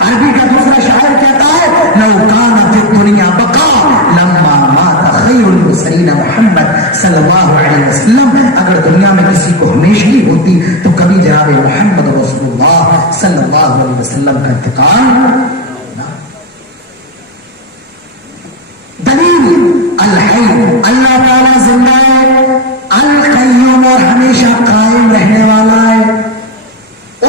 عربی کا دوسرا شاعر کہتا ہے لو كان في الدنيا بقاء لما مات خير المرسلين محمد صلی اللہ علیہ وسلم. اگر دنیا میں کسی کو ہمیشگی ہوتی تو کبھی جناب محمد رسول اللہ صلی اللہ علیہ وسلم کا انتقال نہ. دلیل الحی اللہ تعالی زندہ ہے. القیوم اور ہمیشہ قائم رہنے والا ہے.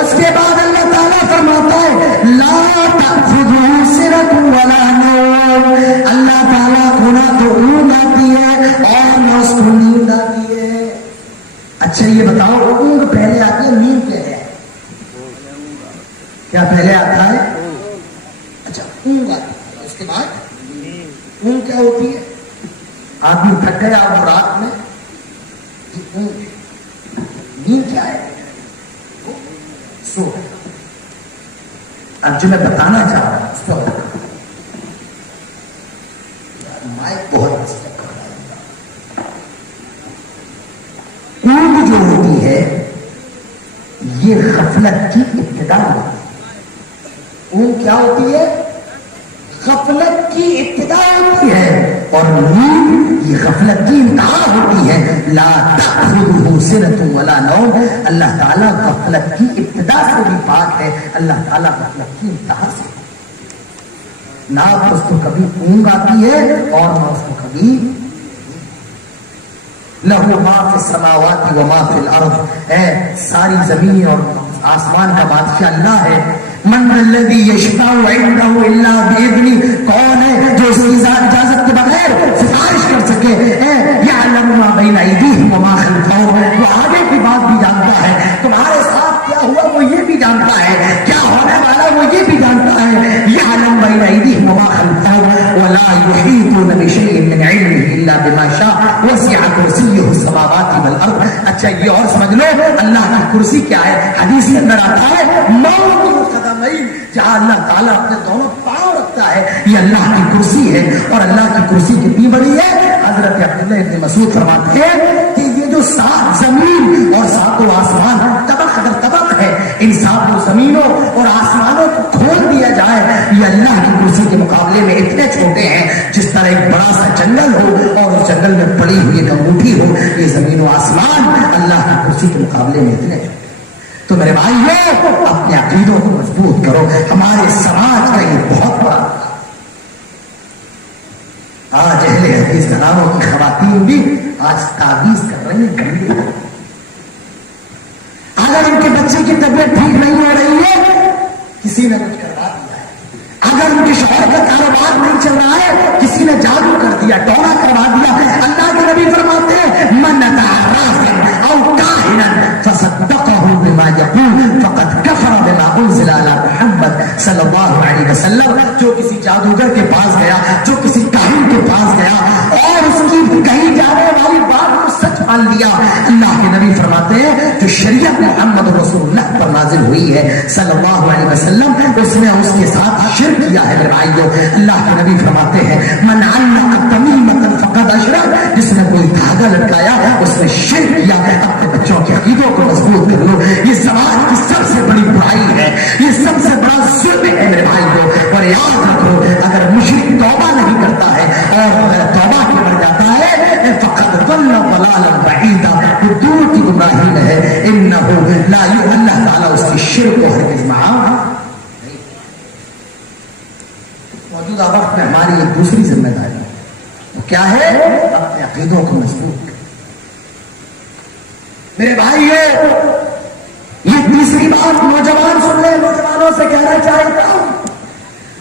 اس کے بعد اللہ تعالیٰ فرماتا ہے لا تأخذه سنة ولا نوم. اللہ تعالیٰ کو نہ تو اونگ آتی ہے اور نہ اس کو نیند آتی ہے. اچھا یہ بتاؤ اونگ پہلے آتی ہے نیند پہلے آتی ہے؟ کیا پہلے آتا ہے؟ اچھا اونگ آتی ہے اس کے بعد اونگ کیا ہوتی ہے؟ آدمی تھک گیا اور رات میں نیند کیا ہے؟ سو. اب جو میں بتانا چاہ رہا ہوں اس کو مائک بہت اونگ جو ہوتی ہے یہ غفلت کی ابتدا ہوتی ہے. اونگ کیا ہوتی ہے؟ غفلت کی ابتدا ہوتی ہے. اور نیند یہ غفلت کی انتہا ہوتی ہے. لا تأخذه سنة ولا نوم. اللہ تعالیٰ غفلت کی ابتدا سے بھی پاک ہے. اللہ تعالیٰ غفلت کی انتہا سے نہ اس کو کبھی اونگ آتی ہے اور نہ اس کو کبھی لہو ما فی السماوات و ما فی الارض. ساری زمین اور آسمان کا بادشاہ اللہ ہے. من الذی یشفع عنده الا باذنہ. کون ہے جو اس کی اجازت کے بغیر سفارش کر سکے؟ یعلم ما بین ایدیہم وما خلفہم. وہ آگے کی بات بھی جانتا ہے. تمہارے ساتھ کیا ہوا وہ یہ بھی جانتا ہے. کیا ہونے والا وہ یہ بھی جانتا ہے. یعلم بین ایدیہم وما خلفہم ولا یحیطون بشیء من علمہ الا بما شاء وسع کرسیہ السماوات والارض. اچھا یہ اور سمجھ لو اللہ کی کرسی کیا ہے. حدیث میں اندر آتا ہے موت قدمین. جہاں اللہ تعالیٰ اپنے دونوں پاؤں رکھتا ہے یہ اللہ کی کرسی ہے. اور اللہ کی کرسی کتنی بڑی ہے؟ حضرت عبداللہ ابن مسعود فرماتے ہیں کہ یہ جو 7 زمین اور 7 آسمان طبق در طبق ہے ان 7 زمینوں اور آسمانوں کو کھول دیا جائے یہ اللہ کی کرسی کے مقابلے میں اتنے چھوٹے ہیں جس طرح ایک بڑا سا جنگل ہو اور اس جنگل میں پڑی ہوئی ایک انگوٹھی ہو. یہ زمین و آسمان اللہ کی کرسی کے مقابلے میں اتنے چھوٹے. تو میرے بھائیو اپنے عقیدوں کو مضبوط کرو. ہمارے سماج کا یہ بہت بڑا آج اہل حدیث گھرانوں کی خواتین بھی آج تعویذ کر رہی ہیں گندی. اگر ان کے بچے کی طبیعت ٹھیک نہیں ہو رہی ہے کسی نے کچھ کروا دیا ہے. اگر ان کے شوہر کا کاروبار نہیں چل رہا ہے کسی نے جادو کر دیا ٹونا کروا دیا. اللہ کے نبی فرماتے ہیں من اتى او کاہنا فصدقه بما يقول فقد كفر بما انزل على محمد صلی اللہ علیہ وسلم. جو کسی جادوگر کے پاس گیا جو کسی کاہن کے پاس گیا اور اس کی کہی جانے والی بات کو سچ مان لیا اللہ کے نبی فرماتے ہیں جو شریعت محمد رسول اللہ پر نازل ہوئی ہے صلی اللہ علیہ وسلم اس نے اس کے ساتھ شرک کیا ہے. میرے بھائیو اللہ کے نبی فرماتے ہیں من علق تمیمۃ فقد اشرک. جس نے کوئی دھاگا لٹکایا اس نے شرک کیا. اپنے بچوں کے عقیدوں کو مضبوط کر لو. یہ سماج کی سب سے بڑی برائی ہے. یہ سب سے بڑا ظلم ہے میرے بھائیو. اور یاد رکھو اگر مشرک توبہ نہیں کرتا ہے اور اگر توبہ کے مر جاتا ہے فقد ضل ضلالا موجودہ وقت میں ہماری ایک دوسری ذمہ داری ہے، وہ کیا ہے؟ اپنے عقیدوں کو مضبوط کریں۔ میرے بھائی یہ تیسری بات نوجوان سن لیں، نوجوانوں سے کہنا چاہتا ہوں،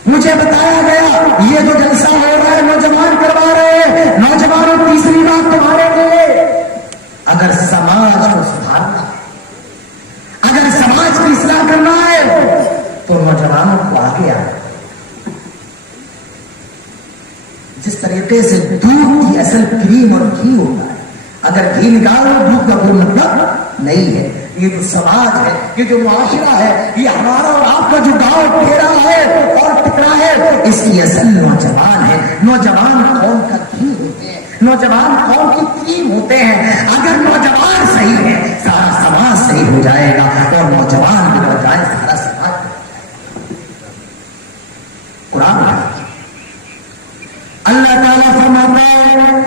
مجھے بتایا گیا یہ جو جلسہ ہو رہا ہے نوجوان کروا رہے ہیں، نوجوانوں تیسری بات تمہارے لیے، اگر سماج کو سدھارنا ہے، اگر سماج کی اصلاح کرنا ہے تو نوجوانوں کو آگے آنا۔ جس طریقے سے دودھ کی اصل کریم اور گھی ہوتا ہے، اگر گھی نکالو دودھ کا کوئی مطلب نہیں ہے۔ یہ جو سماج ہے، یہ جو معاشرہ ہے، یہ ہمارا اور آپ کا جو گاؤں ٹیڑھا ہے اور ٹکرا ہے، اس کی اصل نوجوان ہے۔ نوجوان قوم کا گھی ہوتے ہیں، نوجوان قوم کی کریم ہوتے ہیں۔ اگر نوجوان صحیح ہے سارا سماج صحیح ہو جائے گا، اور نوجوان بگڑ جائے سارا سماج بگڑ جائے گا۔ قرآن اللہ تعالیٰ فرماتا ہے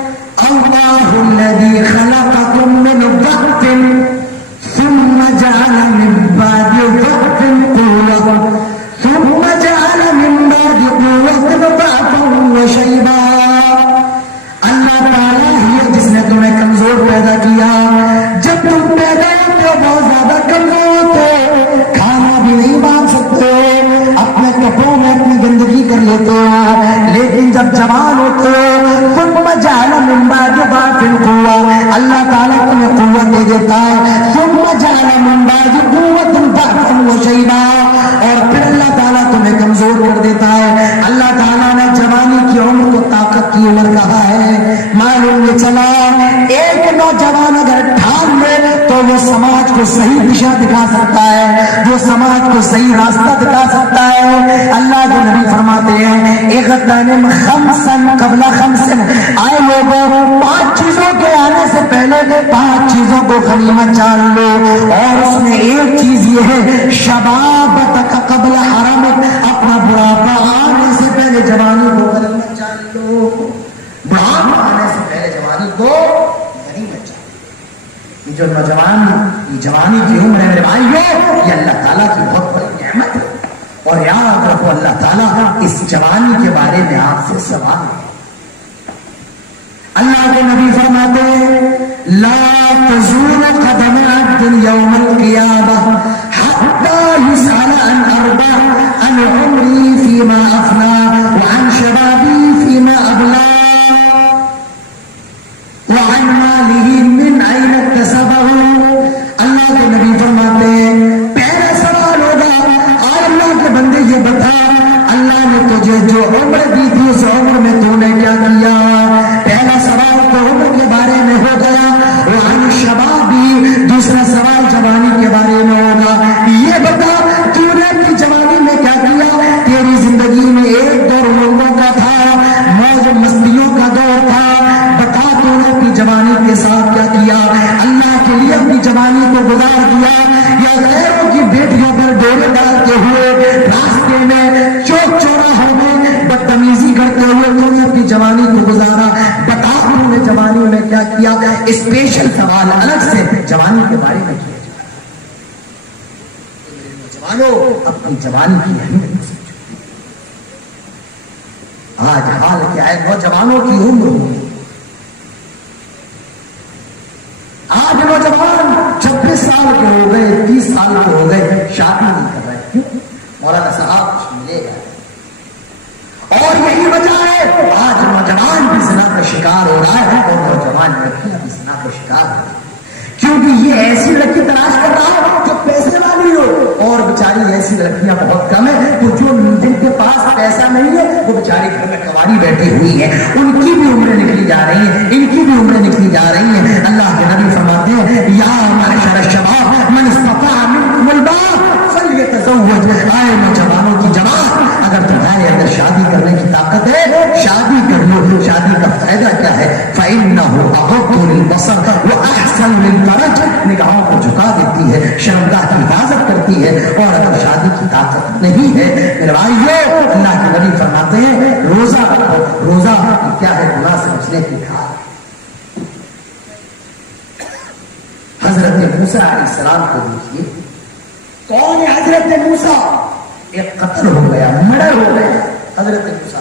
اللہ الذی خلقکم من ضعف ثم جعل من بعد ضعف قوة ثم جعل من بعد قوة ضعفا وشيبا۔ اللہ تعالیٰ ہی ہے جس نے تمہیں کمزور پیدا کیا۔ جب تم پیدا ہوتے ہو بہت زیادہ کمزور ہوتے، کھانا بھی نہیں باندھ سکتے، اپنے کپڑوں میں اپنی گندگی کر لیتے ہو، لیکن جب جوان ہوتے ثم جعل من بعد ضعف قوة، اللہ تعالیٰ تمہیں قوت دے دیتا ہے، ثم جعل من بعد قوة ضعفا وشيبا، اور پھر اللہ تعالیٰ تمہیں کمزور کر دیتا ہے۔ اللہ تعالیٰ نے جوانی کی عمر کو طاقت کی عمر کہا ہے۔ معلوم یہ چلا ایک نوجوان اگر ٹھان لے تو وہ سماج کو صحیح دشا دکھا سکتا ہے، جو سماج کو صحیح راستہ دکھا سکتا ہے۔ اللہ کے نبی فرماتے ہیں اغتنم خمسا قبل خمس، آئے لوگوں 5 چیزوں کے آنے سے پہلے 5 چیزوں کو غنیمت جان لو، اور اس میں ایک چیز یہ ہے شبابتک قبل حرمک، اپنا بڑھاپا آنے سے پہلے جوانی کو غنیمت جان لو، بڑھاپا آنے سے پہلے جوانی کو غنیمت جان لو۔ یہ جو نوجوان یہ جوانی کی عمر ہے میرے بھائیو، یہ اللہ تعالیٰ کی بہت بڑی نعمت ہے، اور یاد رکھو اللہ تعالیٰ اس جوانی کے بارے میں آپ سے سوال ہے۔ اللہ کے نبی فرماتے ہیں لا تزول قدم عبد یوم القیامہ حتی یسأل عن 4، عن عمری فیما افنا، وعن شبابی فیما ابلا، وعن ماله من این اکتسبہ۔ اللہ کے نبی فرماتے ہیں پہلا سوال ہوگا آج اللہ کے بندے یہ بتا اللہ نے تجھے جو عمر دی تھی اس عمر میں تو نے کیا کیا؟ پہلا سوال تو عمر کے بارے میں ہو گیا، وعن شبابی دوسرا سوال جوانی کے بارے میں ہوگا، یہ بتا تو نے اپنی جوانی میں کیا کیا؟ تیری زندگی میں ایک دور لوگوں کا تھا، موج مستیوں کا دور تھا، بتا تو نے اپنی جوانی کے ساتھ کیا کیا؟ اللہ کے لیے اپنی جوانی کو گزار دیا یا غیروں کی بیٹیوں پر ڈورے ڈالتے ہوئے راستے میں چوک چوراہوں میں بدتمیزی کرتے ہوئے تو نے اپنی جوانی کو گزارا؟ بتا تو نے جوانی میں کیا کیا؟ اسپیشل سوال الگ سے جوانی کے بارے میں کیا جائے۔ نوجوانوں اپنی جوانی کی اہمیت کو سمجھو۔ آج حال کیا ہے نوجوانوں کی عمر ہوئی، آج نوجوان 26 سال کے ہو گئے، 30 سال کے ہو گئے، شادی نہیں کر رہے۔ کیوں؟ مولانا صاحب کچھ ملے گا، اور یہی وجہ ہے آج نوجوان بھی زنا کا شکار ہو رہا ہے اور نوجوان لڑکیاں بھی زنا کا شکار ہو رہی ہے، کیونکہ یہ ایسی لڑکی تلاش کر رہا ہے جو پیسے والی ہو، اور بیچاری ایسی لڑکیاں بہت کم ہیں وہ جو جن کے پاس پیسہ نہیں ہے وہ بیچاری گھر میں کواری بیٹھی ہوئی ہے، ان کی بھی عمریں نکلی جا رہی ہیں، ان کی بھی عمریں نکلی جا رہی ہیں۔ اللہ کے نبی فرماتے ہیں یا معشر الشباب من استطاع منکم الباء فلیتزوج، آئے نوجوانوں کی جماعت اگر تمہارے اندر شادی کرنے کی طاقت ہے شادی کر لو۔ شادی کا فائدہ کیا ہے؟ فإنه أغض للبصر وأحسن للفرج، نگاہوں کو جھکا دیتی ہے، شرمگاہ کی حفاظت کرتی ہے، اور اگر شادی کی طاقت نہیں ہے میرے بھائیو اللہ کے نبی فرماتے ہیں روزہ رکھو۔ روزہ کیا ہے؟ گناہ سے بچنے کی کھال۔ حضرت موسیٰ علیہ السلام کو دیکھیے، کون ہے حضرت موسیٰ؟ ایک قتل ہو گیا، مرڈر ہو گیا حضرت موسیٰ،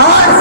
8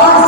8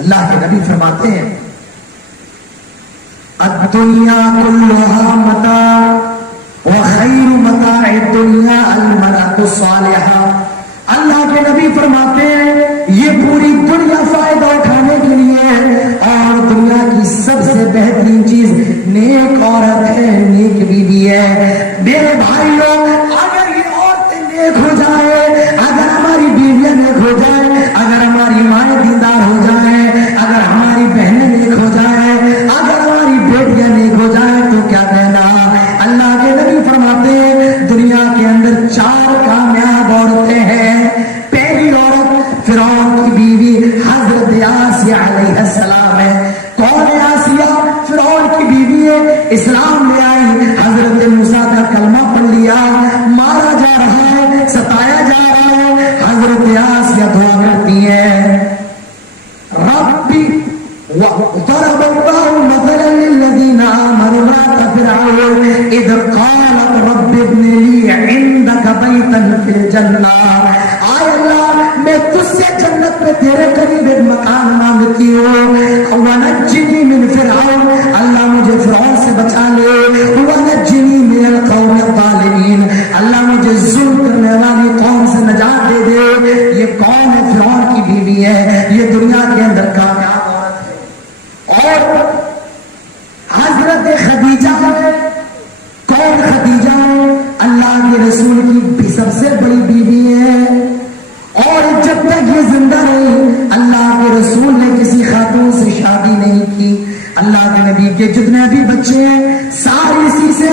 اللہ کے نبی فرماتے ہیں الدنیا کلها متاع وخیر متاع الدنیا المرأة الصالحہ. اللہ کے نبی فرماتے ہیں یہ پوری دنیا فائدہ اٹھانے کے لیے ہے اور دنیا کی سب سے بہترین چیز نیک عورت ہے، نیک بیوی ہے. میرے بھائیوں، اگر یہ عورتیں نیک ہو جائیں، اگر ہماری بیویاں نیک ہو جائیں، اگر ہماری مائیں دیندار ہو جائیں، اگر ہماری بہنیں نیک ہو جائیں، اگر ہماری بیٹیاں نیک ہو جائیں تو کیا کہنا. اللہ کے نبی فرماتے ہیں دنیا کے اندر 4 کامیاب عورتیں ہیں. پہلی عورت فرعون کی بیوی حضرت آسیہ علیہ السلام ہے. کون ہے آسیہ؟ فرعون کی بیوی ہے، اسلام میں آئی، حضرت موسیٰ کا کلمہ پڑھ لیا، مارا جا رہا ہے، ستایا جا رہا ہے. حضرت آسیہ دعا کرتی ہے ربی وضرب الله مثلا للذين آمنوا امرأة فرعون إذ قالت رب ابن لي عندك بيتا في الجنة. آئے اللہ میں تجھ سے جنت میں تیرے قریب ایک مکان مانگتی ہوں. ونجنی من فرعون، اللہ مجھے فرعون سے بچا لے. ونجنی من القوم الظالمین، اللہ مجھے ظلم کرنے والی قوم سے نجات دے دے. یہ کون ہے؟ فرعون کی بیوی ہے. یہ دنیا کے اندر کامیاب عورت ہے. اور حضرت خدیجہ ہے. کون خدیجہ ہے؟ اللہ کے رسول کی بھی سب سے بڑی بیوی ہے. اور جب تک یہ زندہ رہی اللہ کے رسول نے کسی خاتون سے شادی نہیں کی. اللہ کے نبی کے جتنے بھی بچے ہیں سارے اسی سے،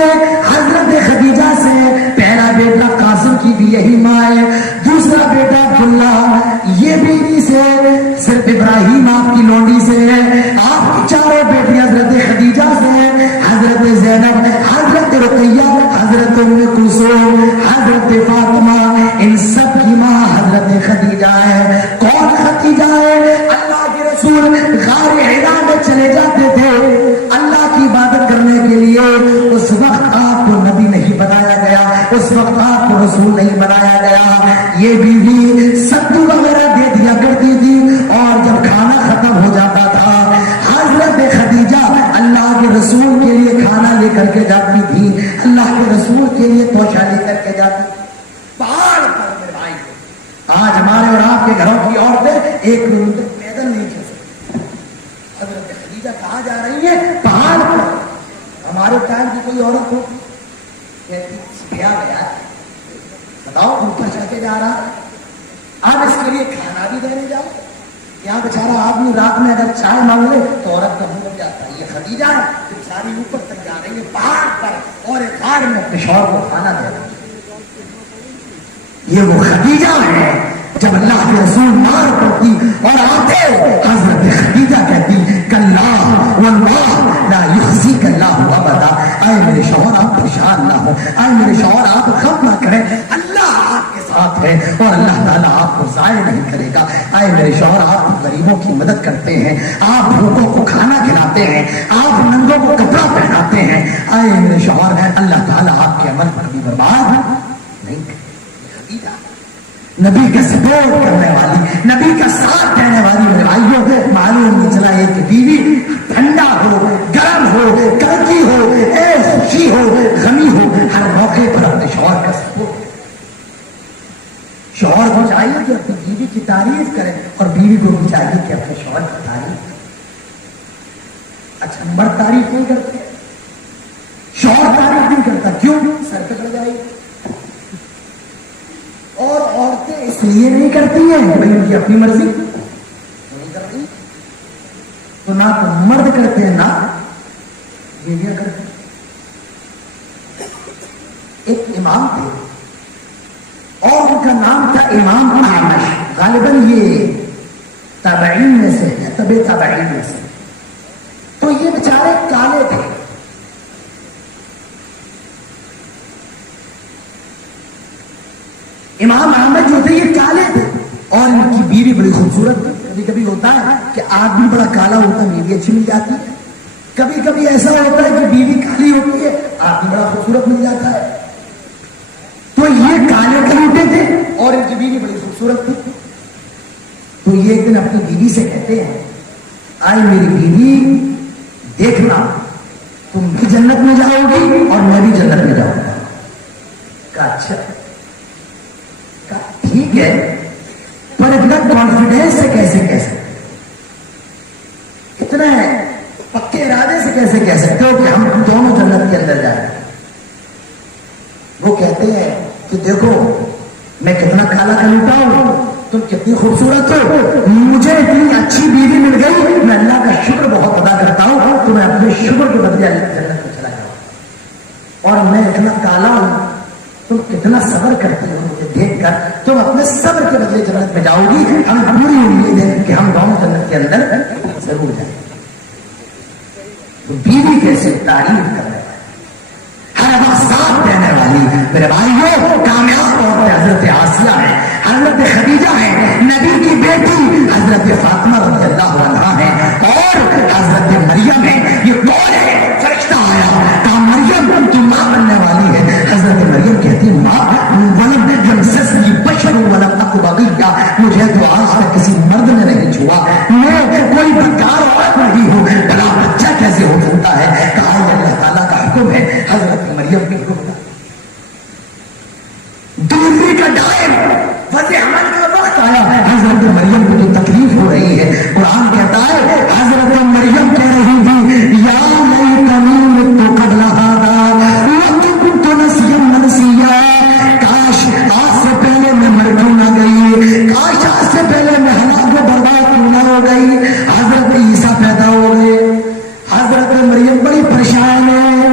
حضرت خدیجہ سے. پہلا بیٹا قاسم کی بھی یہی ماں ہے، دوسرا بیٹا عبداللہ یہ بھی انہی سے، صرف ابراہیم آپ کی لونڈی سے ہے. آپ کی 4 بیٹی حضرت خدیجہ سے ہیں، حضرت زینب، حضرت رقیہ، حضرت ام کلثوم، حضرت فاطمہ. ان سب کی ماں حضرت خدیجہ ہے. کون خدیجہ ہے؟ اللہ کے رسول غار حرا میں چلے جاتے تھے اللہ کی عبادت کرنے کے لیے. اس وقت آپ کو نبی نہیں بنایا گیا، اس وقت آپ کو رسول نہیں بنایا گیا. یہ بیوی ستو وغیرہ دے دیا کرتی تھی اور جب کھانا ختم ہو جاتا تھا حضرت خدیجہ اللہ کے رسول کے لیے کھانا لے کر کے جاتی تھی، اللہ کے رسول کے لیے توشہ لے کر کے جاتی تھی. پہاڑ پر میرے بھائی، آج ہمارے اور آپ کے گھروں کی عورتیں 1 کلومیٹر پیدل نہیں چل سکتی. حضرت خدیجہ کہاں جا رہی ہے؟ پہاڑ پر. ہمارے ٹائم کی کوئی عورت ہو گیا بتاؤ اوپر چل کے جا رہا ہے، اب اس کے لیے کھانا بھی دینے جاؤ. یہاں بیچارہ آدمی رات میں اگر چائے مانگ لے تو عورت کا منہ بن جاتا ہے. یہ خدیجہ ہے بیچاری اوپر تک جا رہی ہے پہاڑ پر اور ایک غار میں اپنے شوہر کو کھانا دے رہی ہے. یہ وہ خدیجہ ہے. جب اللہ کے رسول مار پڑتی اور آتے حضرت خدیجہ کہتی کلا واللہ لا یخزیک اللہ ابدا. اے میرے شوہر آپ پریشان نہ ہو، اے میرے شوہر آپ غم نہ کریں، اللہ آپ کے ساتھ ہے اور اللہ تعالیٰ آپ کو ضائع نہیں کرے گا. اے میرے شوہر آپ غریبوں کی مدد کرتے ہیں، آپ بھوکوں کو کھانا کھلاتے ہیں، آپ ننگوں کو کپڑا پہناتے ہیں. اے میرے شوہر اللہ تعالیٰ آپ کے عمل پر کبھی برباد نہیں کرے. نبی کا سپورٹ کرنے والی، نبی کا ساتھ دینے والی میرے بھائیوں معلوم نہیں چلا ایک بیوی ٹھنڈا ہو، گرم ہو، کڑکی ہو، خوشی ہو، غمی ہو، ہر موقع پر اپنے شوہر کا سپورٹ. شوہر کو چاہیے کہ اپنی بیوی کی تعریف کرے اور بیوی کو بھی چاہیے کہ اپنے شوہر کی تعریف کرے. اچھا مرد تعریف نہیں کرتے، شوہر تعریف نہیں کرتا، کیوں؟ سر پہ چڑھ جائے. اور عورتیں اس لیے نہیں کرتی ہیں بھائی ان کی اپنی مرضی نہیں کرتی، تو نہ تو مرد کرتے ہیں نہ بیویاں کرتی. ایک امام تھے اور ان کا نام تھا امام اعمش. غالباً یہ تابعین میں سے ہے، تابعین میں سے. تو یہ بیچارے کالے تھے. امام احمد جو تھے یہ کالے تھے اور ان کی بیوی بڑی خوبصورت تھی. کبھی کبھی ہوتا ہے کہ آدمی بڑا کالا ہوتا ہے بیوی اچھی مل جاتی ہے، کبھی کبھی ایسا ہوتا ہے کہ بیوی کالی ہوتی ہے آدمی بڑا خوبصورت مل جاتا ہے. تو یہ کالے کلوٹے تھے اور ان کی بیوی بڑی خوبصورت تھی. تو یہ ایک دن اپنی بیوی سے کہتے ہیں آئے میری بیوی دیکھنا تم بھی جنت میں جاؤ گی اور میں بھی جنت میں جاؤں گا. کہا اچھا, کہا ٹھیک ہے, پر اتنا کانفیڈینس سے کیسے کہہ سکتے, اتنا پکے ارادے سے کیسے کہہ سکتے ہو کہ ہم دونوں جنت کے اندر جائیں؟ وہ کہتے ہیں کہ دیکھو میں کتنا کالا کلوٹا ہوں, تم کتنی خوبصورت ہو, مجھے اتنی اچھی بیوی مل گئی, میں اللہ کا شکر بہت ادا کرتا ہوں, تو میں اپنے شکر کے بدلے جنت میں چلا جاؤں. اور میں اتنا کالا ہوں, تم کتنا صبر کرتی ہو, مجھے دیکھ کر تم اپنے صبر کے بدلے جنت میں جاؤ گی. ہمیں پوری امید ہے کہ ہم دونوں جنت کے اندر ضرور جائیں. تو بیوی کیسے تعریف کر رہے ہیں, ہر وقت ساتھ دینے والی میرے بھائیوں کامیاب عورتیں حضرت آسیہ ہے, حضرت خدیجہ ہے, نبی کی بیٹی حضرت فاطمہ رضی اللہ عنہا ہے, اور حضرت مریم ہے. یہ کون ہے؟ فرشتہ آیا, کہا مریم تو ماں بننے والی ہے. حضرت مریم کہتی ماں ولم یمسسنی بشر ولم اک بغیا, مجھے تو آج تک کسی مرد نے نہیں چھوا, میں کوئی بدکار عورت نہیں ہوں, بلا بچہ کیسے ہو سکتا ہے؟ کہا یہ اللہ تعالیٰ کا حکم ہے. حضرت مریم کی حکم, ڈلیوری کا ٹائم, وضع حمل کا وقت آیا. حضرت مریم کو جو تکلیف ہو رہی ہے, قرآن کہتا ہے حضرت مریم کہہ رہی تھی یا لیتنی مت قبل ھذا وکنت نسیا منسیا, کاش آج سے پہلے میں مر کیوں نہ گئی, کاش آج سے پہلے میں ہلاک و برباد کیوں نہ ہو گئی. حضرت عیسیٰ پیدا ہو گئے, حضرت مریم بڑی پریشان ہے,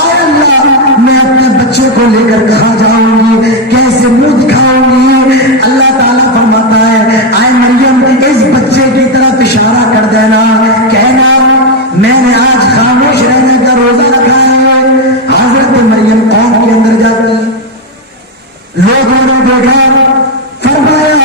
آئے اللہ میں اپنے بچے کو لے کر کہاں جاؤں گی, کیسے منہ دکھاؤں گی؟ اللہ تعالیٰ فرماتا ہے آئے مریم اس بچے کی طرف اشارہ کر دینا, کہنا میں نے آج خاموش رہنے کا روزہ رکھا ہے. حضرت مریم قوم کے اندر جاتی, لوگوں نے دیکھا, فرمایا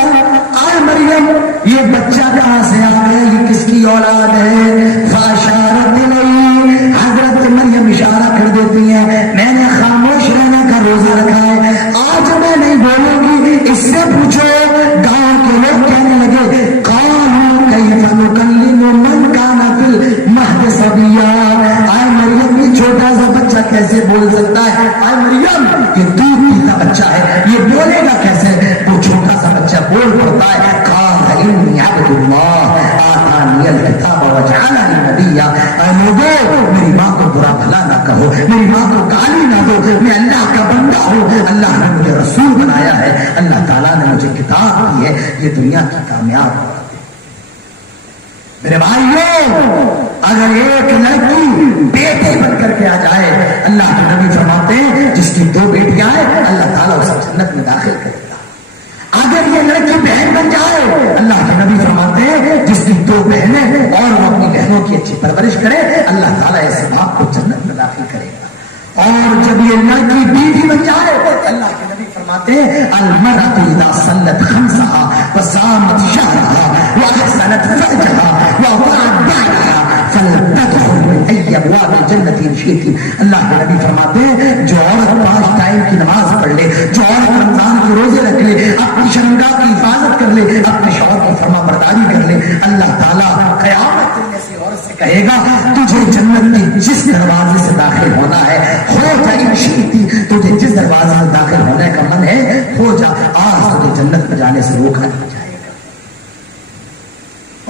آئے مریم یہ بچہ کہاں سے آ گیا, یہ کس کی اولاد ہے؟ فاشارت الیہ, حضرت مریم اشارہ کر دیتی ہے میں نے خاموش رہنے کا روزہ رکھا ہے, آج میں نہیں بولوں گی. اس سے پوچھو, گاؤں کے لوگ کہنے لگے قالوا کیف نکلم من کان فی المہد صبیا, آئے مریم یہ چھوٹا سا بچہ کیسے بول سکتا ہے؟ آئے مریم یہ دودھ پیتا بچہ ہے, یہ بولے گا کیسے؟ وہ چھوٹا سا بچہ بول پڑتا ہے قال انی عبد اللہ آتانی الکتاب وجعلنی نبیا. اے لوگوں میری ماں کو برا بھلا نہ کہو, میری ماں کو گالی نہ دو, میں اللہ کا بندہ ہوں, اللہ نے مجھے رسول بنایا ہے, اللہ تعالیٰ نے مجھے کتاب دی ہے. یہ دنیا کی کامیاب عورت ہے. میرے بھائیوں اگر ایک لڑکی بیٹے بن کر کے آ جائے, اللہ کے نبی فرماتے ہیں جس کی 2 بیٹیاں ہیں اللہ تعالیٰ اسے جنت میں داخل کرے گا. اگر یہ لڑکی بہن بن جائے, اللہ کے نبی فرماتے ہیں جس کی 2 بہنیں اور وہ اپنی بہنوں کی اچھی پرورش کرے, اللہ تعالیٰ ایسے باپ کو جنت میں داخل کرے گا. اور جب یہ لڑکی بیوی بن جائے, اللہ کے نبی فرماتے ہیں المرأۃ اذا صلت خمسها وصامت شهرها واحسنت فرجها واطاعت بعلها فلتدخل من ای ابواب الجنة ان شئت. اللہ کے نبی فرماتے ہیں جو عورت 5 ٹائم کی نماز پڑھ لے, جو عورت رمضان کے روزے رکھ لے, اپنی شرمگاہ کی حفاظت کر لے, اپنے شوہر کی فرما برداری کر لے, اللہ تعالیٰ قیامت کے دن ایسی عورت سے کہے گا تجھے جنت کے جس دروازے سے داخل ہونا ہے ہو جا, ان شئت, تجھے جس دروازے سے داخل ہونے کا من ہے ہو جا, آج تجھے جنت میں جانے سے روکا نہیں جائے گا.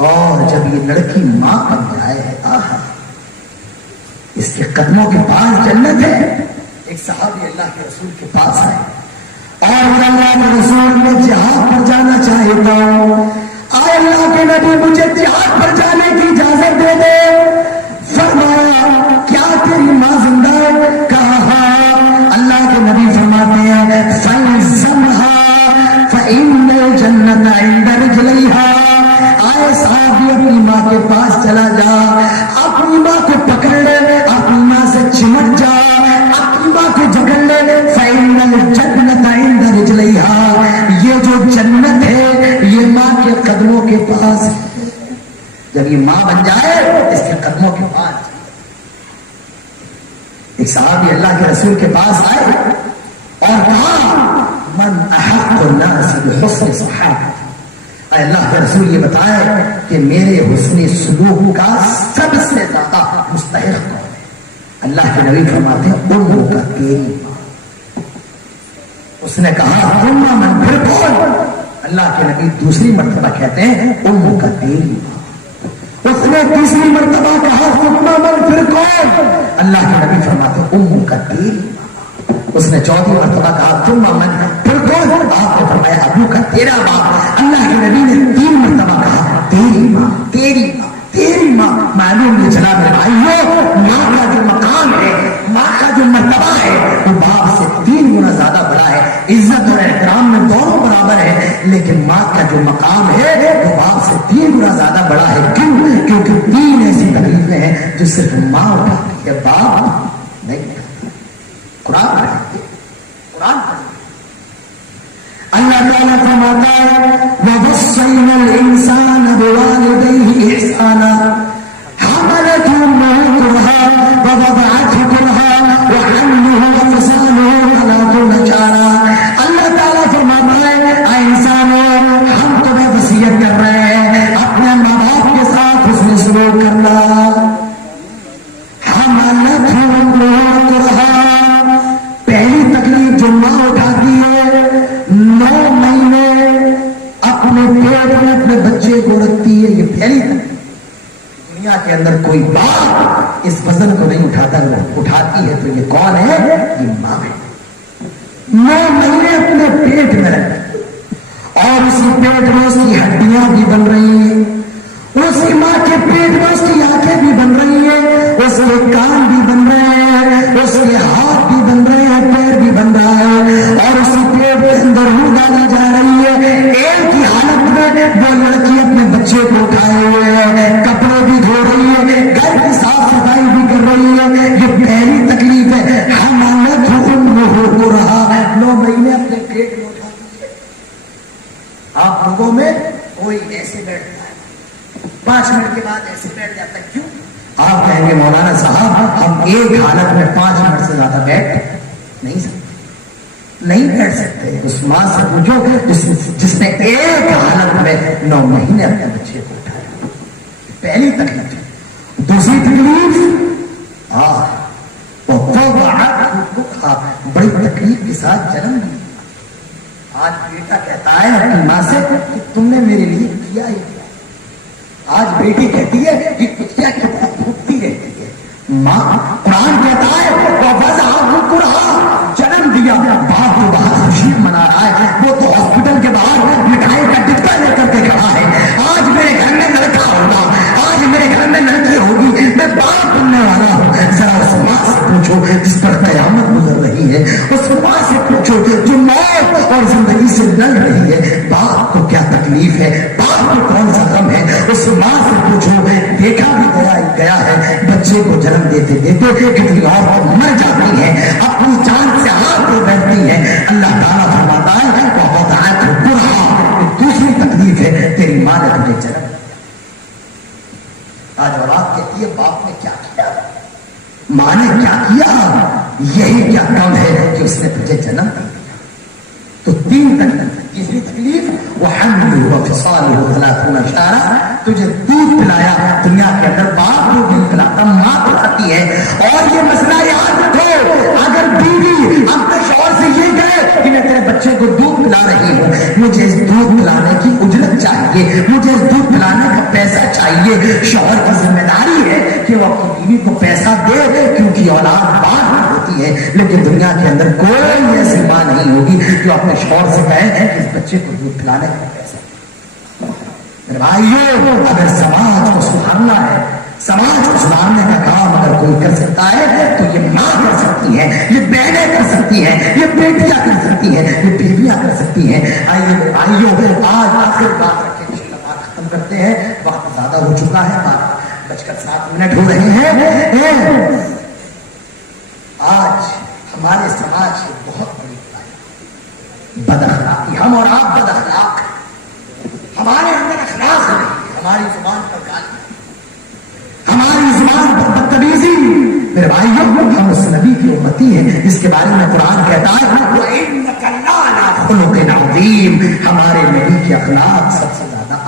اور جب یہ لڑکی ماں بن جائے, آہا اس کے قدموں کے پاس جنت ہے. ایک صحابی اللہ کے رسول کے پاس آئے اور اللہ کے رسول میں جہاد پر جانا چاہتا ہوں, آئے اللہ کے نبی مجھے جہاد پر جانے کی اجازت دے دے. فرمایا کیا تیری ماں زندہ ہے؟ کہا اللہ کے نبی فرماتے ہیں فَإِنْ فَإِنَّ الْجَنَّةَ عِنْدَ رِجْلَيْهَا. آئے صحابی اپنی ماں کے پاس چلا جا, اپنی ماں کو پکڑ لے, اپنی ماں سے چمٹ جا, اپنی ماں کو جکڑ لے. فَإِنَّ الْجَنَّةَ عِنْدَ رِجْلَيْهَا, یہ جو جنت ہے یہ ماں کے قدموں کے پاس ہے. جب یہ ماں بن جائے اس کے قدموں کے پاس. ایک صحابی اللہ کے رسول کے پاس آئے اور کہا من احق الناس بحسن صحابتی, اللہ کے رسول یہ بتائے کہ میرے حسن سلوک کا سب سے زیادہ مستحق کون ہے؟ اللہ کے نبی فرماتے ہیں امو کا تیری ماں۔ اس نے کہا ثم من، پھر کون؟ اللہ کے نبی دوسری مرتبہ کہتے ہیں امو کا تیری ماں۔ اس نے تیسری مرتبہ کہا ثم من، پھر کون؟ اللہ کے نبی فرماتے ہیں امو کا تیری ماں۔ اس نے چوتھی مرتبہ کہا ثم من، پھر کون؟ آپ نے فرمایا ابو کا تیرا باپ۔ اللہ کے نبی نے 3 مرتبہ کہا تیری ماں، تیری ماں، تیری ماں۔ معلوم یہ چلا میرے بھائیوں، ماں کا جو مقام ہے، ماں کا جو مرتبہ ہے، وہ باپ سے 3 گنا زیادہ بڑا ہے۔ عزت اور احترام میں دونوں برابر ہے، لیکن ماں کا جو مقام ہے وہ باپ سے 3 گنا زیادہ بڑا ہے۔ کیوں؟ کیونکہ 3 ایسی تکلیفیں ہیں جو صرف ماں اٹھاتی ہے، باپ نہیں اٹھاتا۔ قرآن اللہ تعالیٰ فرماتا ہے وَوَصَّيْنَا الْإِنسَانَ بِوَالِدَيْهِ إِحْسَانًا حَمَلَتْهُ أُمُّهُ كُرْهًا وَوَضَعَتْهُ كُرْهًا وَحَمْلُهُ وَفِصَالُهُ 30 شهرًا۔ اللہ تعالیٰ فرماتا ہے اے انسانوں، ہم تمہیں وصیت کر رہے ہیں اپنے ماں باپ کے ساتھ حسن سلوک کرنا۔ حَمَلَتْهُ أُمُّهُ كُرْهًا، پہلی تکلیف جو ماں اٹھاتی ہے 9 مہینے اپنے پیٹ میں اپنے بچے کو رکھتی ہے، یہ پہلی تکلیف۔ دنیا کے اندر کوئی باپ اس وزن کو نہیں اٹھاتا، وہ اٹھاتی ہے تو یہ کون ہے؟ یہ ماں ہے۔ 9 مہینے اپنے پیٹ میں رکھتی، اور اسی پیٹ میں اس کی ہڈیاں بھی بن رہی ہیں، اسی ماں کے پیٹ میں اس کی آنکھیں بھی بن رہی ہیں، اس کے کان بھی بن رہے ہیں، اس کے ہاتھ بھی بن رہے ہیں، پیر بھی بن رہا ہے، اور اسی پیٹ کے اندر روح ڈالی جا رہی ہے۔ ایک ہی حالت میں وہ لڑکی اپنے بچے کو اٹھائے ہوئے ہے، کپڑے بھی دھو رہی ہے، گھر کی صاف صفائی بھی کر رہی ہے۔ یہ پہلی تکلیف ہے، حملتہ امہ کرہا، 9 مہینے اپنے پیٹ میں اٹھاتی ہے۔ آپ لوگوں میں کوئی ایسے بیٹھتا ہے 5 منٹ کے بعد ایسے بیٹھ جاتا ہے، کیوں؟ آپ کہیں گے مولانا صاحب ہم ایک حالت میں 5 منٹ سے زیادہ بیٹھ نہیں سکتے، نہیں بیٹھ سکتے۔ اس ماں سے پوچھو جس نے ایک حالت میں 9 مہینے اپنے بچے کو اٹھایا۔ پہلی تکلیف۔ دوسری تکلیف بڑی تکلیف کے ساتھ جنم دی۔ آج بیٹا کہتا ہے اپنی ماں سے کہ تم نے میرے لیے کیا ہی کیا۔ آج بیٹی کہتی ہے کہ کیا پھوٹتی رہتی ہے۔ ماں قرآن کہتا ہے جنم دیا، باپ تو باہر خوشی منا رہا ہے، وہ تو ہاسپٹل کے باہر مٹھائی کا ڈبہ لے کر کے کھڑا ہے۔ آج میرے گھر میں لڑکا ہوگا، آج میرے گھر میں لڑکی ہوگی، میں باپ بننے والا ہوں۔ ذرا اس ماں سے پوچھو جس پر قیامت گزر رہی ہے، اس ماں سے پوچھو جو موت اور زندگی سے لڑ رہی ہے، باپ کو کیا تکلیف ہے، باپ کو کون سا غم ہے۔ اس ماں سے پوچھو، دیکھا بھی گیا ہے بچے کو جنم دیتے دیتے کتنی عورتیں مر جاتی ہیں، اپنی جان سے ہاتھ دھو بیٹھتی ہیں۔ اللہ تعالیٰ فرماتا ہے دوسری تکلیف ہے تیری ماں نے تجھے جنم۔ آج اولاد کہتی ہے باپ نے کیا کیا، ماں نے کیا کیا، یہی کیا کم ہے کہ اس نے تجھے جنم دیا۔ تو 3 تکلیف۔ تیسری تکلیف وہ حملہ وفصالہ 30 شہرا، تجھے دودھ پلایا۔ دنیا کے اندر باپ کو دودھ پلاتا، ماں پلاتی ہے۔ اور یہ مسئلہ یاد رکھو، اگر بیوی اپنے شوہر سے یہ کہے کہ میں تیرے بچے کو دودھ پلا رہی ہوں، مجھے اس دودھ پلانے کی اجرت چاہیے، مجھے اس دودھ پلانے کا پیسہ چاہیے، شوہر کی ذمہ داری ہے کہ وہ اپنی بیوی کو پیسہ دے، کیونکہ اولاد بعد میں ہوتی ہے۔ لیکن دنیا کے اندر کوئی ایسی ماں نہیں ہوگی جو اپنے شوہر سے کہے کہ اس بچے کو دودھ پلانے کا پیسہ۔ میرے بھائیو، اگر سماج کو سدھارنا ہے، سماج کو سدھارنے کا کام اگر کوئی کر سکتا ہے تو یہ ماں کر سکتی ہے، یہ بہنیں کر سکتی ہیں، یہ بیٹیاں کر سکتی ہیں، یہ بیویاں کر سکتی ہیں۔ آئیے بھائیو، آج آخر بات رکھیں، انشاءاللہ بات ختم کرتے ہیں، وقت زیادہ ہو چکا ہے، 12:07 ہو رہے ہیں۔ آج ہمارے سماج کی بہت بڑی بد اخلاقی، ہم اور آپ بد اخلاق، ہمارے اندر اخلاق نہیں، ہماری زبان پر گالی، ہماری زبان پر بدتمیزی۔ میرے بھائیوں، ہم اس نبی کی امتی ہیں جس کے بارے میں قرآن کہتا ہے وَإِنَّكَ لَعَلَىٰ خُلُقٍ عَظِيمٍ، ہمارے نبی کے اخلاق سب سے زیادہ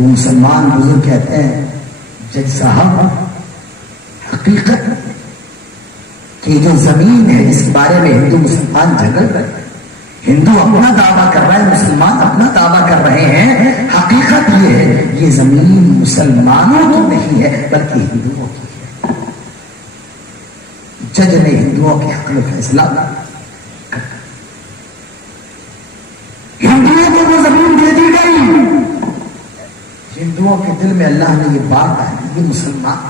وہ مسلمان بزرگ کہتے ہیں جج صاحب حقیقت کہ جو زمین ہے جس کے بارے میں ہندو مسلمان جھگڑ رہے ہیں، ہندو اپنا دعویٰ کر رہا ہے، مسلمان اپنا دعویٰ کر رہے ہیں، حقیقت یہ ہے یہ زمین مسلمانوں کی نہیں ہے بلکہ ہندوؤں کی ہے۔ جج نے ہندوؤں کے حق میں فیصلہ کر، ہندوؤں کو وہ زمین دے دی گئی۔ ہندوؤں کے دل میں اللہ نے یہ بات ڈالی، یہ مسلمان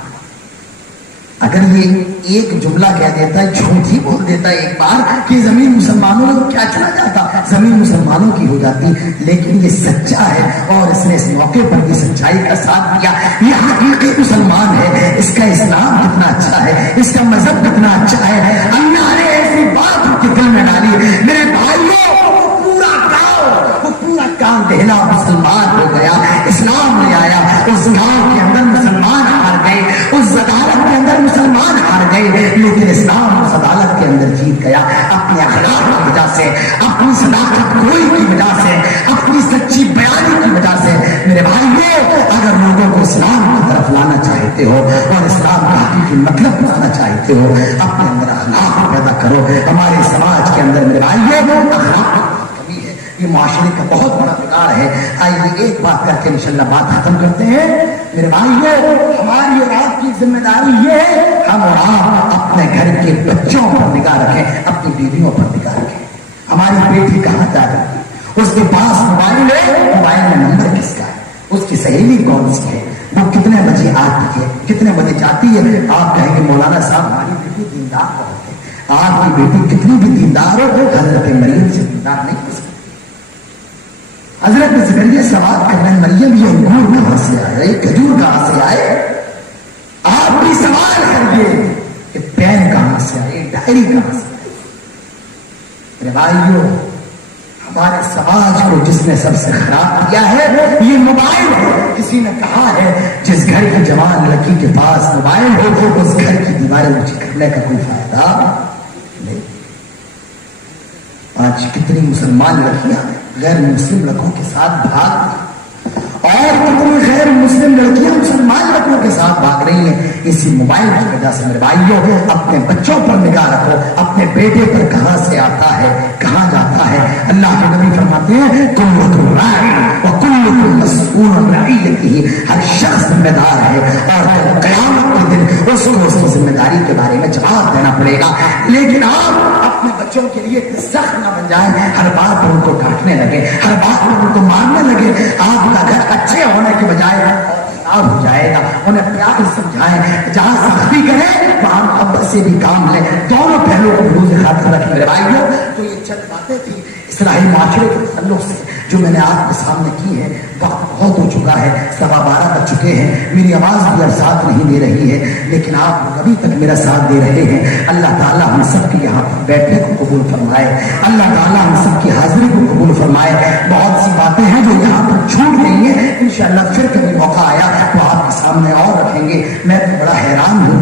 اگر یہ ایک جملہ کہہ دیتا ہے، جھوٹ ہی بول دیتا ہے ایک بار کہ زمین مسلمانوں کو کیا چلا جاتا، زمین مسلمانوں کی ہو جاتی، لیکن یہ سچا ہے اور اس نے اس موقع پر یہ سچائی کا ساتھ دیا۔ یہ حقیقی مسلمان ہے، اس کا اسلام کتنا اچھا ہے، اس کا مذہب کتنا اچھا ہے، اللہ نے ایسی بات ان کے دل میں ڈالی۔ میرے بھائیوں وہ پورا کام دہلا مسلمان ہو گیا، اسلام لے آیا، اس گاؤں کے اندر مسلمان ہار گئے، اس عدالت کے اندر مسلمان ہار گئے، لیکن اسلام اس عدالت کے اندر جیت گیا اپنے اخلاق کی وجہ سے، اپنی صداقت گوئی کی وجہ سے، اپنی سچی بیانی کی وجہ سے۔ میرے بھائیوں اگر لوگوں کو اسلام کی طرف لانا چاہتے ہو اور اسلام کا حقیقی مطلب بتانا چاہتے ہو، اپنے اندر اخلاق پیدا کرو۔ ہمارے سماج کے اندر میرے بھائیوں اخلاق یہ معاشرے کا بہت بڑا بگاڑ ہے۔ آئیے ایک بات کر کے انشاءاللہ بات ختم کرتے ہیں۔ میرے بھائیوں ہماری اور آپ کی ذمہ داری یہ ہے ہم اور آپ اپنے گھر کے بچوں پر نگاہ رکھیں، اپنی بیویوں پر نگاہ رکھیں۔ ہماری بیٹی کہاں جا رہی ہے، اس کے پاس موبائل ہے، موبائل میں نمبر کس کا ہے، اس کی سہیلی کون سی ہے، وہ کتنے بجے آتی ہے، کتنے بجے جاتی ہے۔ آپ کہیں گے مولانا صاحب ہماری بیٹی دیندار بہت ہے۔ آپ کی بیٹی کتنی بھی دیندار ہو حضرت مریم سے دیندار نہیں ہو سکتی۔ حضرت زکریا سوال کر رہے ہیں مریم یہ انگور کہاں سے آئے، یہ کھجور کہاں سے آئے؟ آپ بھی سوال کریے کہ پین کہاں سے آئے، ڈائری کہاں سے آئے؟ میرے بھائیوں ہمارے سماج کو جس نے سب سے خراب کیا ہے یہ موبائل ہے۔ کسی نے کہا ہے جس گھر کی جوان لڑکی کے پاس موبائل ہو اس گھر کی دیواریں اونچی کرنے کا کوئی فائدہ نہیں۔ آج کتنی مسلمان لڑکیاں غیر مسلم لڑکوں کے ساتھ بھاگ رہی ہیں اور کتنی غیر مسلم لڑکیاں مسلمان لڑکوں کے ساتھ بھاگ رہی ہیں اسی موبائل کی وجہ سے۔ میرے بھائیوں اپنے بچوں پر نگاہ رکھو، اپنے بیٹے پر کہاں سے آتا ہے کہاں جاتا ہے۔ اللہ کے نبی فرماتے ہیں کلکم راع وکلکم مسئول عن رعیتہ، ہر شخص ذمہ دار ہے اور قیامت کے دن اس کو اس کی ذمہ داری کے بارے میں جواب دینا پڑے گا۔ لیکن آپ اپنے بچوں کے لیے سخت نہ بن جائیں، ہر بات پر ان کو ڈانٹنے لگے، ہر بات پر ان کو مارنے لگے۔ آپ کا گھر اچھے ہونے کے بجائے خراب ہو جائے گا۔ انہیں پیار سمجھائیں، جہاں سختی کرے وہاں محبت سے بھی کام لیں، دونوں پہلوؤں کو روز خاطر رکھیں۔ میرے بھائیوں تو یہ چند باتیں تھی اسلامی معاشرے کے تعلق سے جو میں نے آپ کے سامنے کی ہے۔ وقت بہت ہو چکا ہے، 12:15 بج چکے ہیں، میری آواز بھی اب ساتھ نہیں دے رہی ہے، لیکن آپ ابھی تک میرا ساتھ دے رہے ہیں۔ اللہ تعالیٰ ہم سب کی یہاں پر بیٹھنے کو قبول فرمائے، اللہ تعالیٰ ہم سب کی حاضری کو قبول فرمائے۔ بہت سی باتیں ہیں جو یہاں پر چھوٹ گئی ہیں، انشاءاللہ پھر کبھی موقع آیا تو آپ کے سامنے اور رکھیں گے۔ میں تو بڑا حیران ہوں،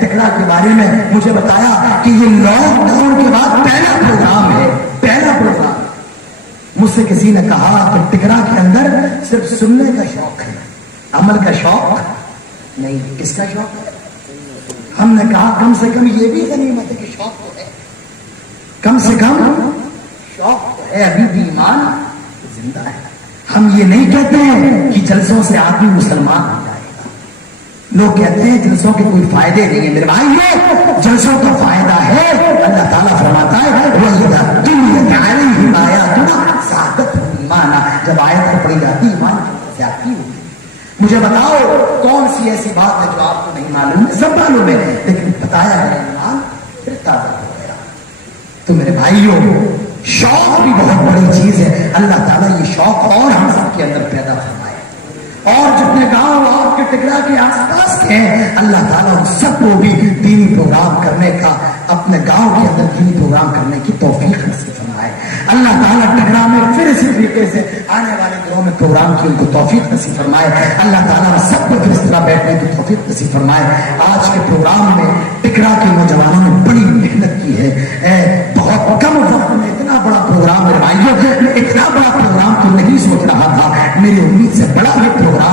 ٹکرا کے بارے میں مجھے بتایا کہ یہ لاک ڈاؤن کے بعد پہلا پروگرام ہے، پہلا پروگرام۔ مجھ سے کسی نے کہا کہ ٹکرا کے اندر صرف سننے کا شوق ہے، عمل کا شوق نہیں۔ کس کا شوق ہے؟ ہم نے کہا کم سے کم یہ بھی غنیمت ہے کہ شوق تو ہے، کم سے کم شوق تو ہے، ابھی بھی ایمان زندہ ہے۔ ہم یہ نہیں کہتے ہیں کہ جلسوں سے آدمی مسلمان ہو جائے گا۔ لوگ کہتے ہیں جلسوں کے کوئی فائدے نہیں ہیں۔ میرے بھائیو جلسوں کا فائدہ ہے، اللہ تعالیٰ فرماتا ہے وَإِذَا تُلِيَتْ عَلَيْهِمْ آيَاتُنَا زَادَتْهُمْ إِيمَانًا، جب آیت پڑھی جاتی ایمان کی زیادتی ہوتی ہے۔ مجھے بتاؤ کون سی ایسی بات ہے جو آپ کو نہیں معلوم ہے؟ سب معلوم ہے، لیکن بتایا میرا ایمان پھر تازہ ہو گیا۔ تو میرے بھائیوں شوق بھی بہت بڑی چیز ہے، اللہ تعالیٰ یہ شوق اور ہم سب کے اندر پیدا فرمائے، اور جتنے گاؤں آپ کے ٹکرا کے آس پاس کے ہیں اللہ تعالیٰ ان سب کو بھی دینی پروگرام کرنے کا، اپنے گاؤں کے اندر دینی پروگرام کرنے کی توفیق نصیب فرمائے۔ اللہ تعالیٰ ٹکرا میں پھر اسی طریقے سے آنے والے دنوں میں پروگرام کی ان کو توفیق نصیب فرمائے۔ اللہ تعالیٰ سب کو پھر اس طرح بیٹھنے کی توفیق نصیب فرمائے۔ آج کے پروگرام میں ٹکرا کے نوجوانوں نے بڑی محنت کی ہے، بہت کم وقت میں اتنا بڑا پروگرام، میرے بھائیوں میں اتنا بڑا پروگرام تو نہیں سوچ رہا تھا، میری امید سے بڑا یہ پروگرام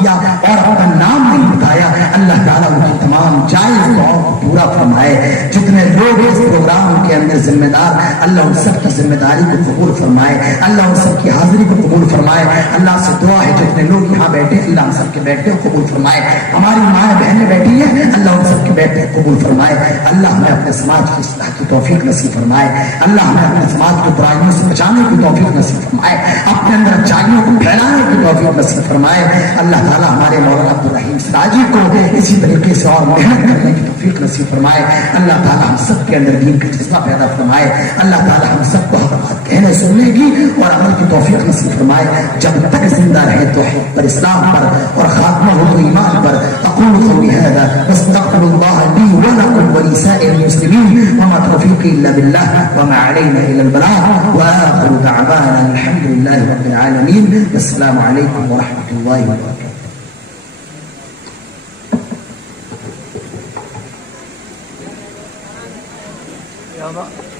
کیا اور اپنا نام نہیں بتایا، اللہ تعالیٰ ان کی تمام جائز دعاؤں کو پورا فرمائے۔ جتنے لوگ اس پروگرام کے اندر ذمہ دار، اللہ ان سب کی ذمہ داری کو قبول فرمائے، اللہ ان سب کی حاضری کو قبول فرمائے۔ اللہ سے دعا ہے جتنے لوگ یہاں بیٹھے اللہ ان سب کے بیٹھے کو قبول فرمائے، ہماری مائیں بہنیں بیٹھی ہیں اللہ ان سب کے بیٹھے قبول فرمائے۔ اللہ ہمیں اپنے سماج کی اصلاح کی توفیق نصیب فرمائے، اللہ ہمیں اپنے سماج کو برائیوں سے بچانے کی توفیق نصیب فرمائے، اپنے اندر اچھائیوں کو پھیلانے کی توفیق نصیب فرمائے۔ اللہ تعالیٰ ہمارے مولانا عبدالرحیم سراجی کو اسی طریقے سے اور محنت کرنے کی توفیق نصیب فرمائے۔ اللہ تعالیٰ ہم سب کے اندر دین کا جذبہ پیدا فرمائے، اللہ تعالیٰ ہم سب کو حق بات کہنے سننے کی اور عمل کی توفیق نصیب فرمائے۔ جب تک زندہ رہے توحید پر، اسلام پر، اور خاتمہ ہو تو ایمان پر۔ اقول قولی ھذا واستغفر اللہ لی ولکم ولسائر المسلمین وما توفیقی الا باللہ وما علینا الا البلاغ وآخر دعوانا الحمد للہ رب العالمین۔ السلام علیکم ورحمۃ اللہ وبرکاتہ۔ Ja, aber